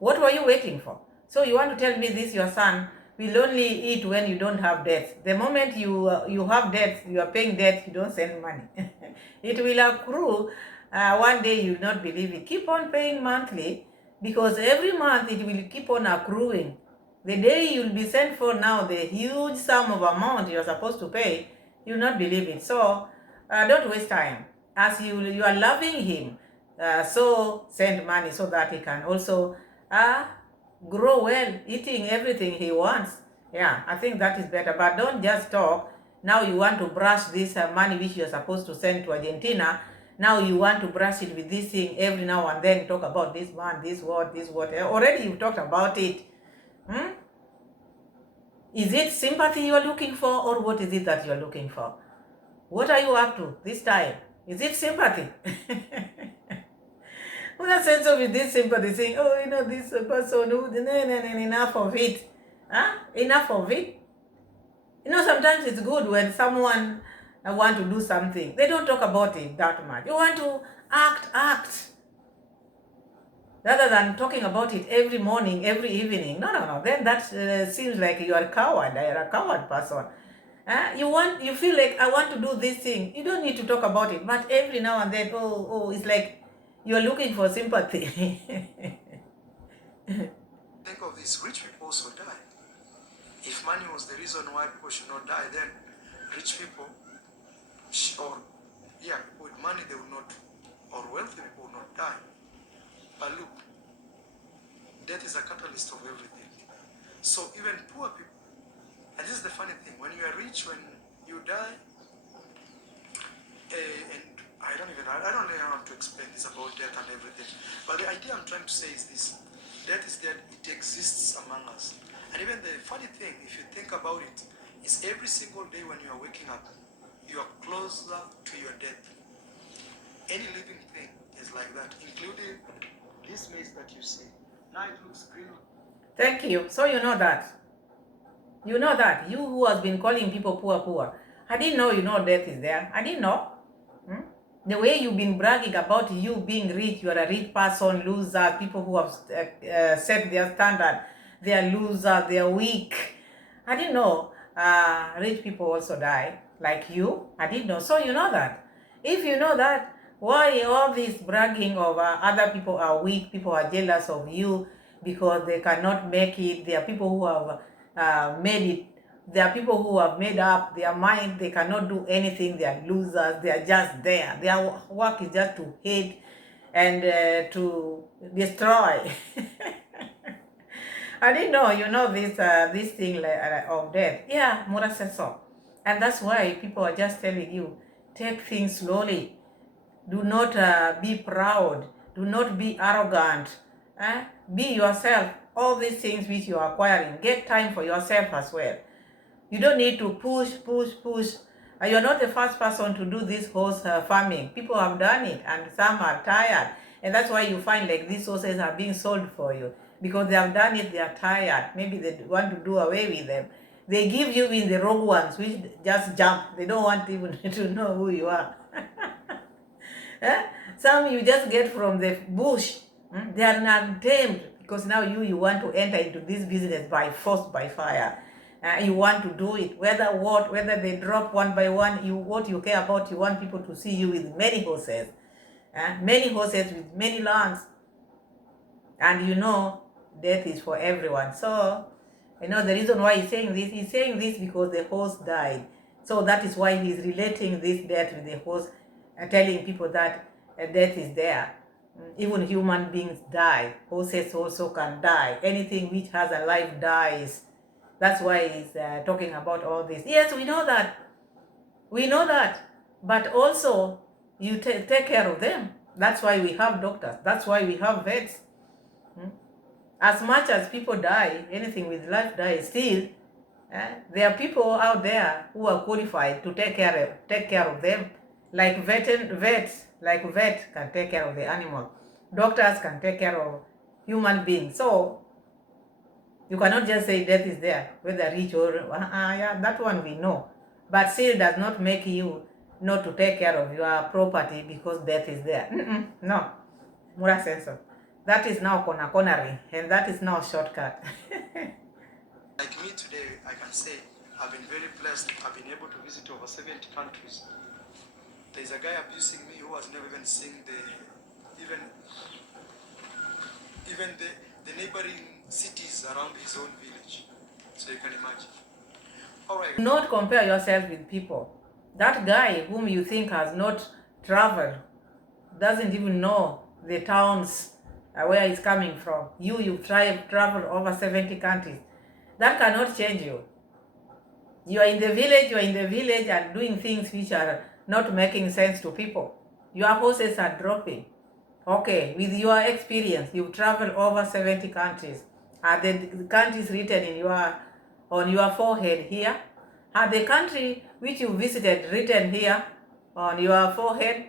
What were you waiting for? So you want to tell me this, your son will only eat when you don't have debts. The moment you have debts, you are paying debts, you don't send money. It will accrue. One day you will not believe it. Keep on paying monthly, because every month it will keep on accruing. The day you'll be sent for now, the huge sum of amount you're supposed to pay, you'll not believe it. So don't waste time. As you are loving him, so send money so that he can also grow well, eating everything he wants. Yeah, I think that is better. But don't just talk. Now you want to brush this money which you're supposed to send to Argentina. Now you want to brush it with this thing every now and then, talk about this one, this what. Already you've talked about it. Is it sympathy you are looking for, or what is it that you are looking for? What are you up to this time? Is it sympathy? What sense of it, this sympathy, saying, oh, this person, enough of it. Enough of it. Sometimes it's good when someone want to do something. They don't talk about it that much. You want to act. Rather than talking about it every morning, every evening. No. Then that seems like you are a coward. You're a coward person. You feel like, I want to do this thing. You don't need to talk about it. But every now and then, it's like you're looking for sympathy. Think of this, rich people also die. If money was the reason why people should not die, then rich people, people with money, they will not, or wealthy people will not die. But look, death is a catalyst of everything. So even poor people, and this is the funny thing, when you are rich, when you die, and I don't know how to explain this about death and everything, but the idea I'm trying to say is this: death is dead, it exists among us. And even the funny thing, if you think about it, is every single day when you are waking up, you are closer to your death. Any living thing is like that, including this maze that you see. Now it looks green. Thank you. So you know that. You know that. You who has been calling people poor. I didn't know death is there. I didn't know. The way you've been bragging about you being rich, you are a rich person, loser, people who have set their standard, they are loser, they are weak. I didn't know rich people also die, like you. I didn't know. So you know that. If you know that, why all this bragging of other people are weak, people are jealous of you because they cannot make it? There are people who have made it. There are people who have made up their mind. They cannot do anything. They are losers. They are just there. Their work is just to hate and to destroy. I didn't know, this thing of death. Yeah, Mura says so. And that's why people are just telling you, take things slowly. Do not be proud. Do not be arrogant. Be yourself. All these things which you are acquiring, get time for yourself as well. You don't need to push. You're not the first person to do this horse farming. People have done it, and some are tired. And that's why you find like these horses are being sold for you. Because they have done it, they are tired. Maybe they want to do away with them. They give you in the rogue ones, which just jump. They don't want even to know who you are. Some you just get from the bush. They are not tamed, because now you want to enter into this business by force, by fire. You want to do it, whether they drop one by one. What you care about, you want people to see you with many horses. Many horses with many lands. And death is for everyone. So, the reason why he's saying this because the horse died. So that is why he's relating this death with the horse, telling people that death is there. Even human beings die. Horses also can die. Anything which has a life dies. That's why he's talking about all this. Yes, we know that. But also, you take care of them. That's why we have doctors. That's why we have vets. As much as people die, anything with life dies, still, There are people out there who are qualified to take care of them, like vets can take care of the animal. Doctors can take care of human beings. So you cannot just say death is there, whether rich or yeah, that one we know. But still does not make you not to take care of your property because death is there. No, Mura says so. That is now cornering, and that is now shortcut. Like me today, I can say I've been very blessed. I've been able to visit over 70 countries. There's a guy abusing me who has never even seen even the neighboring cities around his own village. So you can imagine. All right. Do not compare yourself with people. That guy whom you think has not traveled doesn't even know the towns where he's coming from. You've traveled over 70 countries. That cannot change you. You are in the village and doing things which are not making sense to people. Your horses are dropping. Okay, with your experience, you've traveled over 70 countries. Are the countries written on your forehead here? Are the country which you visited written here on your forehead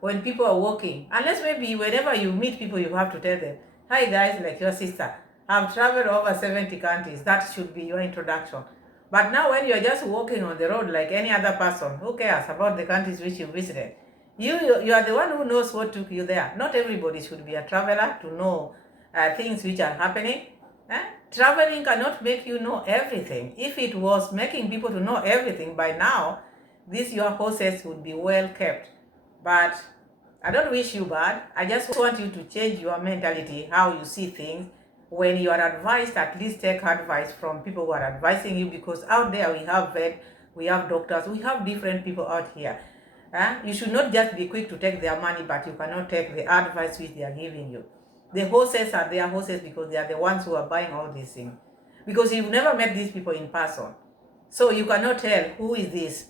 when people are walking? Unless maybe whenever you meet people, you have to tell them, hi guys, like your sister, I've traveled over 70 countries. That should be your introduction. But now when you're just walking on the road like any other person, who cares about the countries which you visited? You are the one who knows what took you there. Not everybody should be a traveler to know things which are happening. Traveling cannot make you know everything. If it was making people to know everything, by now, these your horses would be well kept. But I don't wish you bad. I just want you to change your mentality, how you see things. When you are advised, at least take advice from people who are advising you, because out there we have vet, we have doctors, we have different people out here. You should not just be quick to take their money, but you cannot take the advice which they are giving you. The horses are their horses because they are the ones who are buying all these things. Because you've never met these people in person. So you cannot tell who is this.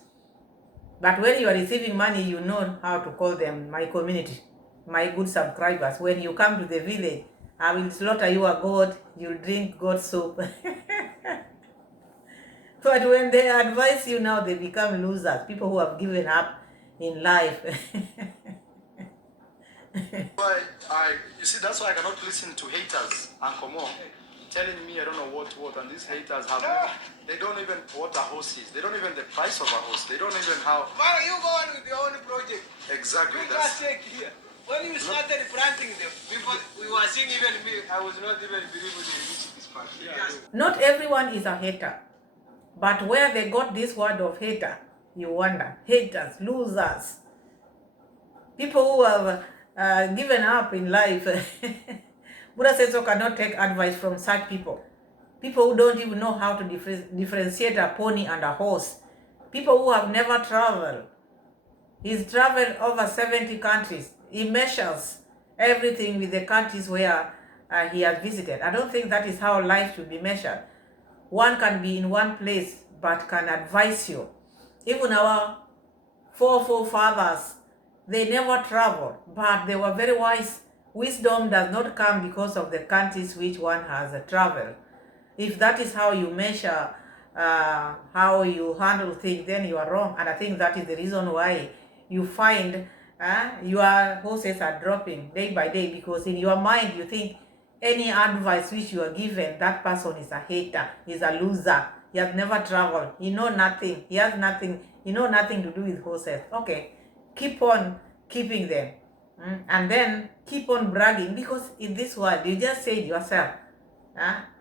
But when you are receiving money, you know how to call them my community, my good subscribers. When you come to the village, I will slaughter you a goat, you'll drink goat soup. But when they advise you now, they become losers, people who have given up in life. You see, that's why I cannot listen to haters, Uncle Mo, telling me I don't know what, and these haters have, they don't even what a horse is. They don't even the price of a horse. They don't even how. Why you go on with your own project? Exactly. You just take here. When you started planting them, before we were seeing even me, I was not even believing they reached this part. Not everyone is a hater. But where they got this word of hater, you wonder. Haters, losers, people who have given up in life. Buddha says so cannot take advice from such people. People who don't even know how to differentiate a pony and a horse. People who have never traveled. He's traveled over 70 countries. He measures everything with the countries where he has visited. I don't think that is how life should be measured. One can be in one place but can advise you. Even our forefathers, they never traveled, but they were very wise. Wisdom does not come because of the countries which one has traveled. If that is how you measure how you handle things, then you are wrong. And I think that is the reason why you find your horses are dropping day by day, because in your mind you think any advice which you are given, that person is a hater, is a loser, he has never traveled, he knows nothing, he has nothing, he knows nothing to do with horses. Okay, keep on keeping them. And then keep on bragging, because in this world, you just said yourself,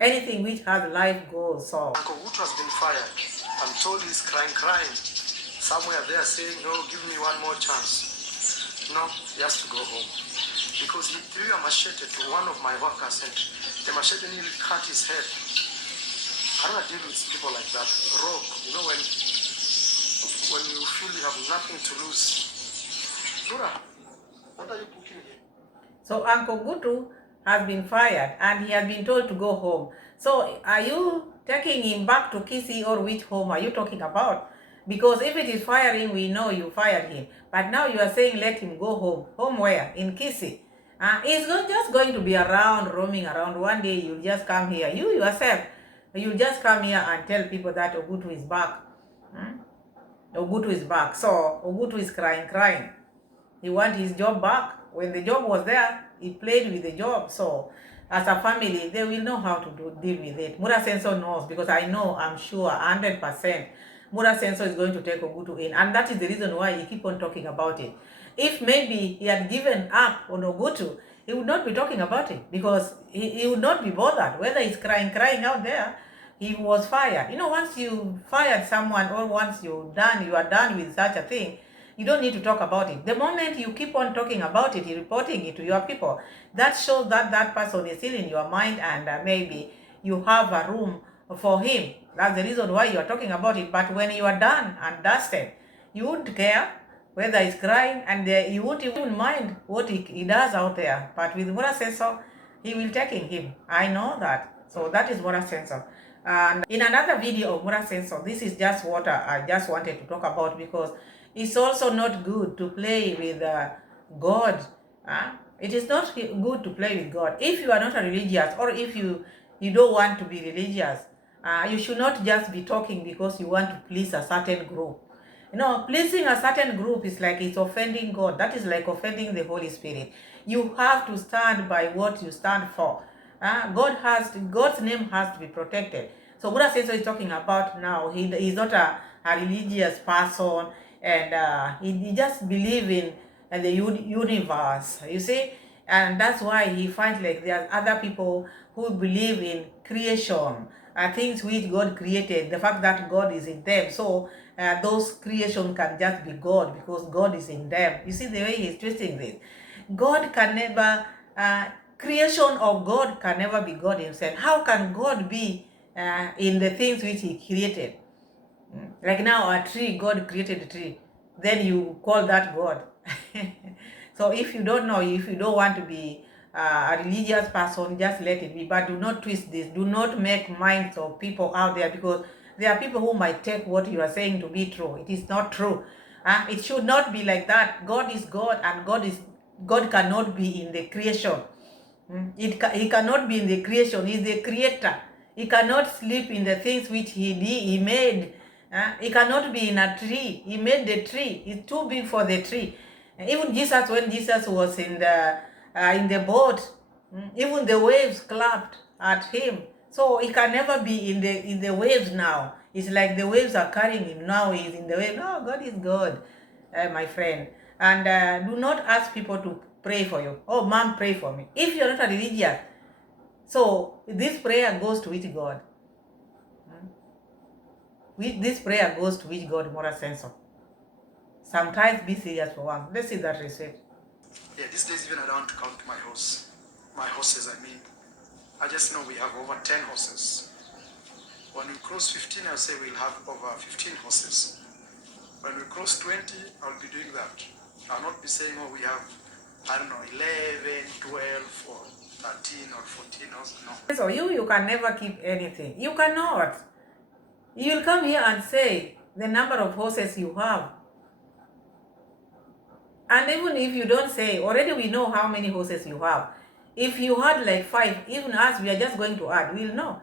anything which has life goes so. Uncle Ogutu has been fired. I'm told he's crying. Somewhere there saying, no, give me one more chance. No, he has to go home. Because he threw a machete to one of my workers and the machete nearly cut his head. I don't deal with people like that. Rogue, you know, when you feel you have nothing to lose. Dura, what are you cooking here? So Uncle Ogutu has been fired and he has been told to go home. So are you taking him back to Kisii, or which home are you talking about? Because if it is firing, we know you fired him. But now you are saying let him go home. Home where? In Kisii. He's not just going to be around, roaming around. One day you'll just come here. You yourself, You just come here and tell people that Ogutu is back. Ogutu is back. So Ogutu is crying. He wants his job back. When the job was there, he played with the job. So as a family, they will know how to deal with it. Mura Sensor knows, because I'm sure 100% Mura Sensor is going to take Ogutu in. And that is the reason why he keep on talking about it. If maybe he had given up on Ogutu, he would not be talking about it, because he would not be bothered whether he's crying out there. He was fired. Once you fired someone, or once you are done with such a thing, you don't need to talk about it. The moment you keep on talking about it, you're reporting it to your people, that shows that that person is still in your mind, and maybe you have a room for him. That's the reason why you are talking about it. But when you are done and dusted, you wouldn't care whether he's crying, and you won't even mind what he does out there. But with Mura Sensor, he will take in him. I know that. So that is Mura Sensor. And in another video of Mura Sensor, this is just what I just wanted to talk about, because it's also not good to play with God. It is not good to play with God. If you are not a religious, or if you don't want to be religious, you should not just be talking because you want to please a certain group. Pleasing a certain group is like it's offending God. That is like offending the Holy Spirit. You have to stand by what you stand for. God's name has to be protected. So Buddha says he's talking about now. He's not a religious person, and he just believes in the universe. You see, and that's why he finds like there are other people who believe in creation, things which God created. The fact that God is in them, so those creation can just be God because God is in them. You see the way he's twisting this. God can never. Creation of God can never be God himself. How can God be in the things which he created? Like now a tree, God created a tree. Then you call that God. So if you don't know, if you don't want to be a religious person, just let it be. But do not twist this. Do not make minds of people out there, because there are people who might take what you are saying to be true. It is not true. It should not be like that. God is God, and God cannot be in the creation. He cannot be in the creation. He's the creator. He cannot sleep in the things which he made. He cannot be in a tree. He made the tree. It's too big for the tree. Even Jesus, when Jesus was in the boat, even the waves clapped at him. So he can never be in the waves now. It's like the waves are carrying him now. He's in the wave. No, God is God, my friend. And do not ask people to pray for you. Oh, mom, pray for me. If you're not a religious, so this prayer goes to which God? This prayer goes to which God, Mura Sensor? Sometimes be serious for one. Let's see that receipt. Yeah, these days even I don't want to count my horses, I mean. I just know we have over 10 horses. When we cross 15, I'll say we'll have over 15 horses. When we cross 20, I'll be doing that. I'll not be saying, oh, we have, I don't know, 11, 12, or 13, or 14 horses. No. So you can never keep anything. You cannot. You'll come here and say the number of horses you have. And even if you don't say, already we know how many horses you have. If you had like 5, even us, we are just going to add, we'll know.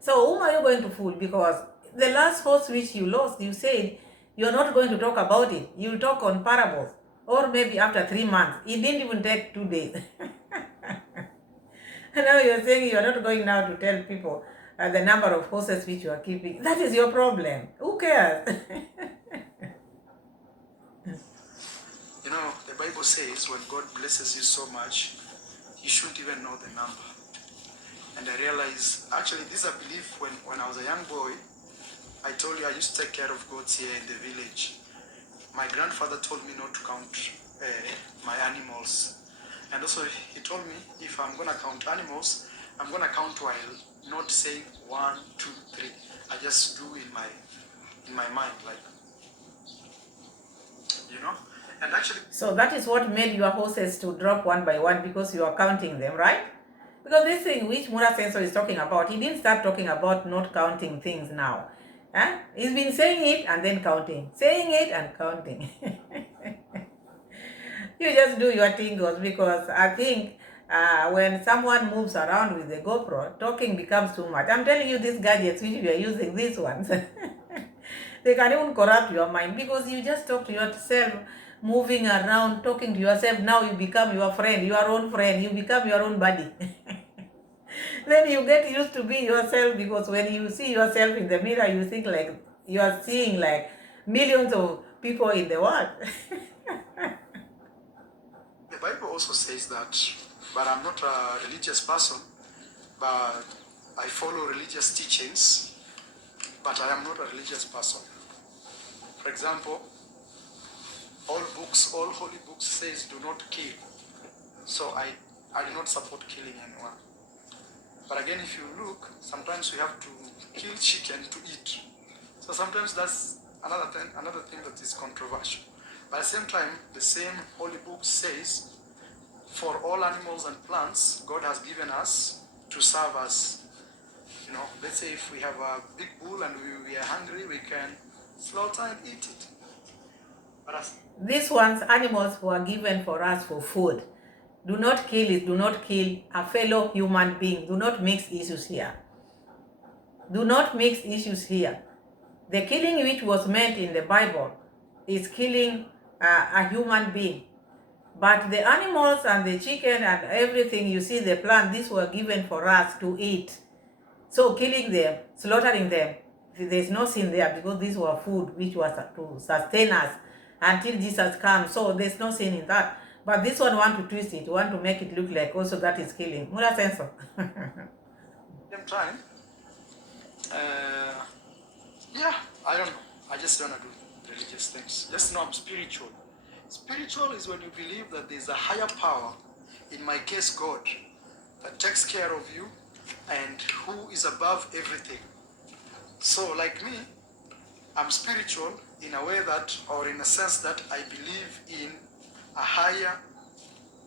So whom are you going to fool? Because the last horse which you lost, you said you're not going to talk about it. You'll talk on parables. Or maybe after 3 months. It didn't even take 2 days. And now you're saying you're not going now to tell people the number of horses which you are keeping. That is your problem. Who cares? You know, the Bible says when God blesses you so much, you shouldn't even know the number. And I realized, actually, this I believe when I was a young boy, I told you I used to take care of goats here in the village. My grandfather told me not to count my animals. And also he told me if I'm going to count animals, I'm going to count while not saying 1, 2, 3. I just do in my mind, like, you know. And actually, so that is what made your horses to drop one by one, because you are counting them, right? Because this thing which Mura Sensor is talking about, he didn't start talking about not counting things now. He's been saying it and then counting. Saying it and counting. You just do your thing, girls, because I think when someone moves around with the GoPro, talking becomes too much. I'm telling you, these gadgets which we are using, these ones, they can even corrupt your mind, because you just talk to yourself, moving around, talking to yourself. Now you become your friend, your own friend. You become your own buddy. Then you get used to be yourself, because when you see yourself in the mirror, you think like you are seeing like millions of people in the world. The Bible also says that, but I'm not a religious person, but I follow religious teachings, but I am not a religious person. For example, all holy books says do not kill. So I do not support killing anyone. But again, if you look, sometimes we have to kill chicken to eat. So sometimes that's another thing that is controversial. But at the same time, the same holy book says, for all animals and plants, God has given us to serve us. You know, let's say if we have a big bull and we are hungry, we can slaughter and eat it. But these ones, animals were given for us for food. Do not kill it. Do not kill a fellow human being. Do not mix issues here. Do not mix issues here. The killing which was meant in the Bible is killing a human being. But the animals and the chicken and everything, you see the plant, these were given for us to eat. So killing them, slaughtering them, there's no sin there, because these were food which was to sustain us until Jesus comes. So there's no sin in that. But this one want to twist it, want to make it look like also that is killing. Mura senso. same time, yeah, I don't know. I just don't do religious things. Just know I'm spiritual. Spiritual is when you believe that there's a higher power, in my case God, that takes care of you and who is above everything. So like me, I'm spiritual in a way that, or in a sense that I believe in a higher,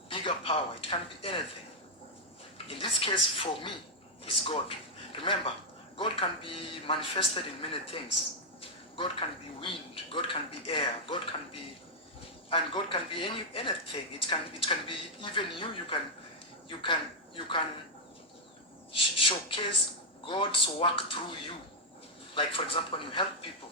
bigger power. It can be anything. In this case, for me, is God. Remember, God can be manifested in many things. God can be wind, God can be air, God can be, and God can be anything. It can be even you. You can showcase God's work through you. Like for example, when you help people,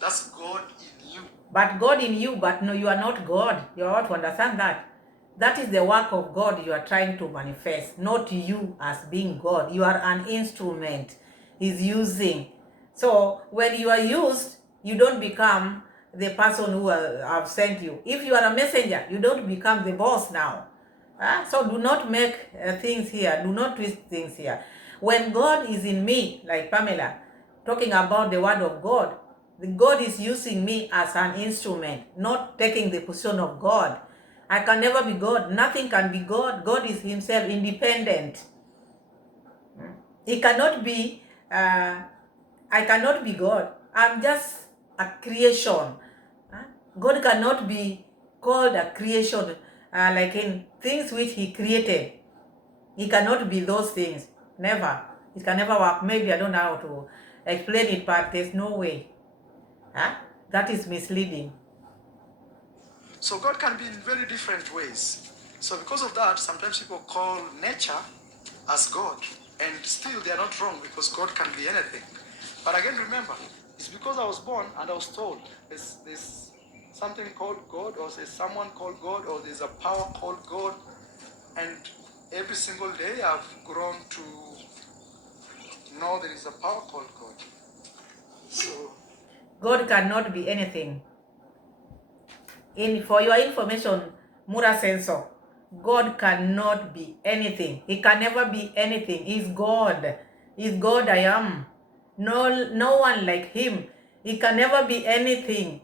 that's God in you. But God in you, but no, you are not God. You are to understand that. That is the work of God you are trying to manifest, not you as being God. You are an instrument He's using. So when you are used, you don't become the person who have sent you. If you are a messenger, you don't become the boss now. So do not make things here. Do not twist things here. When God is in me, like Pamela, talking about the word of God, God is using me as an instrument, not taking the position of God. I can never be God. Nothing can be God. God is himself independent. He cannot be, I cannot be God. I'm just a creation. God cannot be called a creation, like in things which he created. He cannot be those things. Never. It can never work. Maybe I don't know how to explain it, but there's no way. That is misleading. So God can be in very different ways. So because of that, sometimes people call nature as God. And still they are not wrong, because God can be anything. But again, remember, it's because I was born and I was told there's something called God, or there's someone called God, or there's a power called God. And every single day I've grown to know there is a power called God. So God cannot be anything. For your information, Mura Sensor, God cannot be anything. He can never be anything. He's God. He's God I am. No one like him. He can never be anything.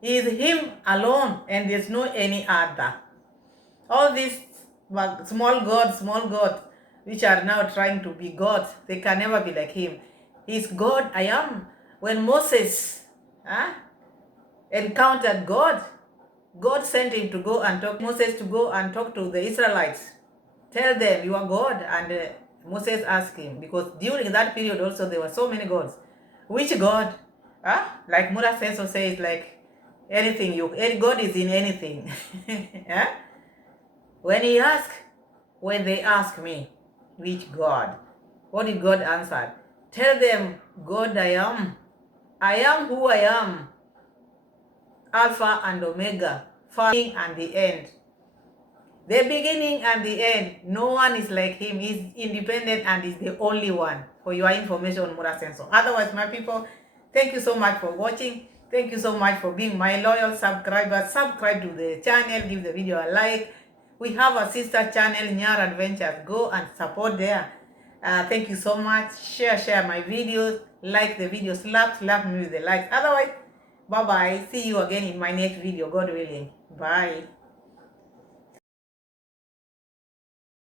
He is him alone, and there's no any other. All these small gods, which are now trying to be gods, they can never be like him. He's God I am. When Moses encountered God, God sent him to go and talk Moses to go and talk to the Israelites. Tell them you are God. And Moses asked him, because during that period also there were so many gods. Which God? Like Mura Senso says, like anything, God is in anything. When he asked, when they ask me, which God? What did God answer? Tell them, God, I am. I am who I am. Alpha and Omega, beginning and the end. The beginning and the end. No one is like him. He's independent and is the only one. For your information, Mura Senso. Otherwise, my people, thank you so much for watching. Thank you so much for being my loyal subscribers. Subscribe to the channel. Give the video a like. We have a sister channel, Nyar Adventures. Go and support there. Thank you so much. Share my videos. Like the video. Slap me with the likes. Otherwise, bye-bye. See you again in my next video, God willing. Bye.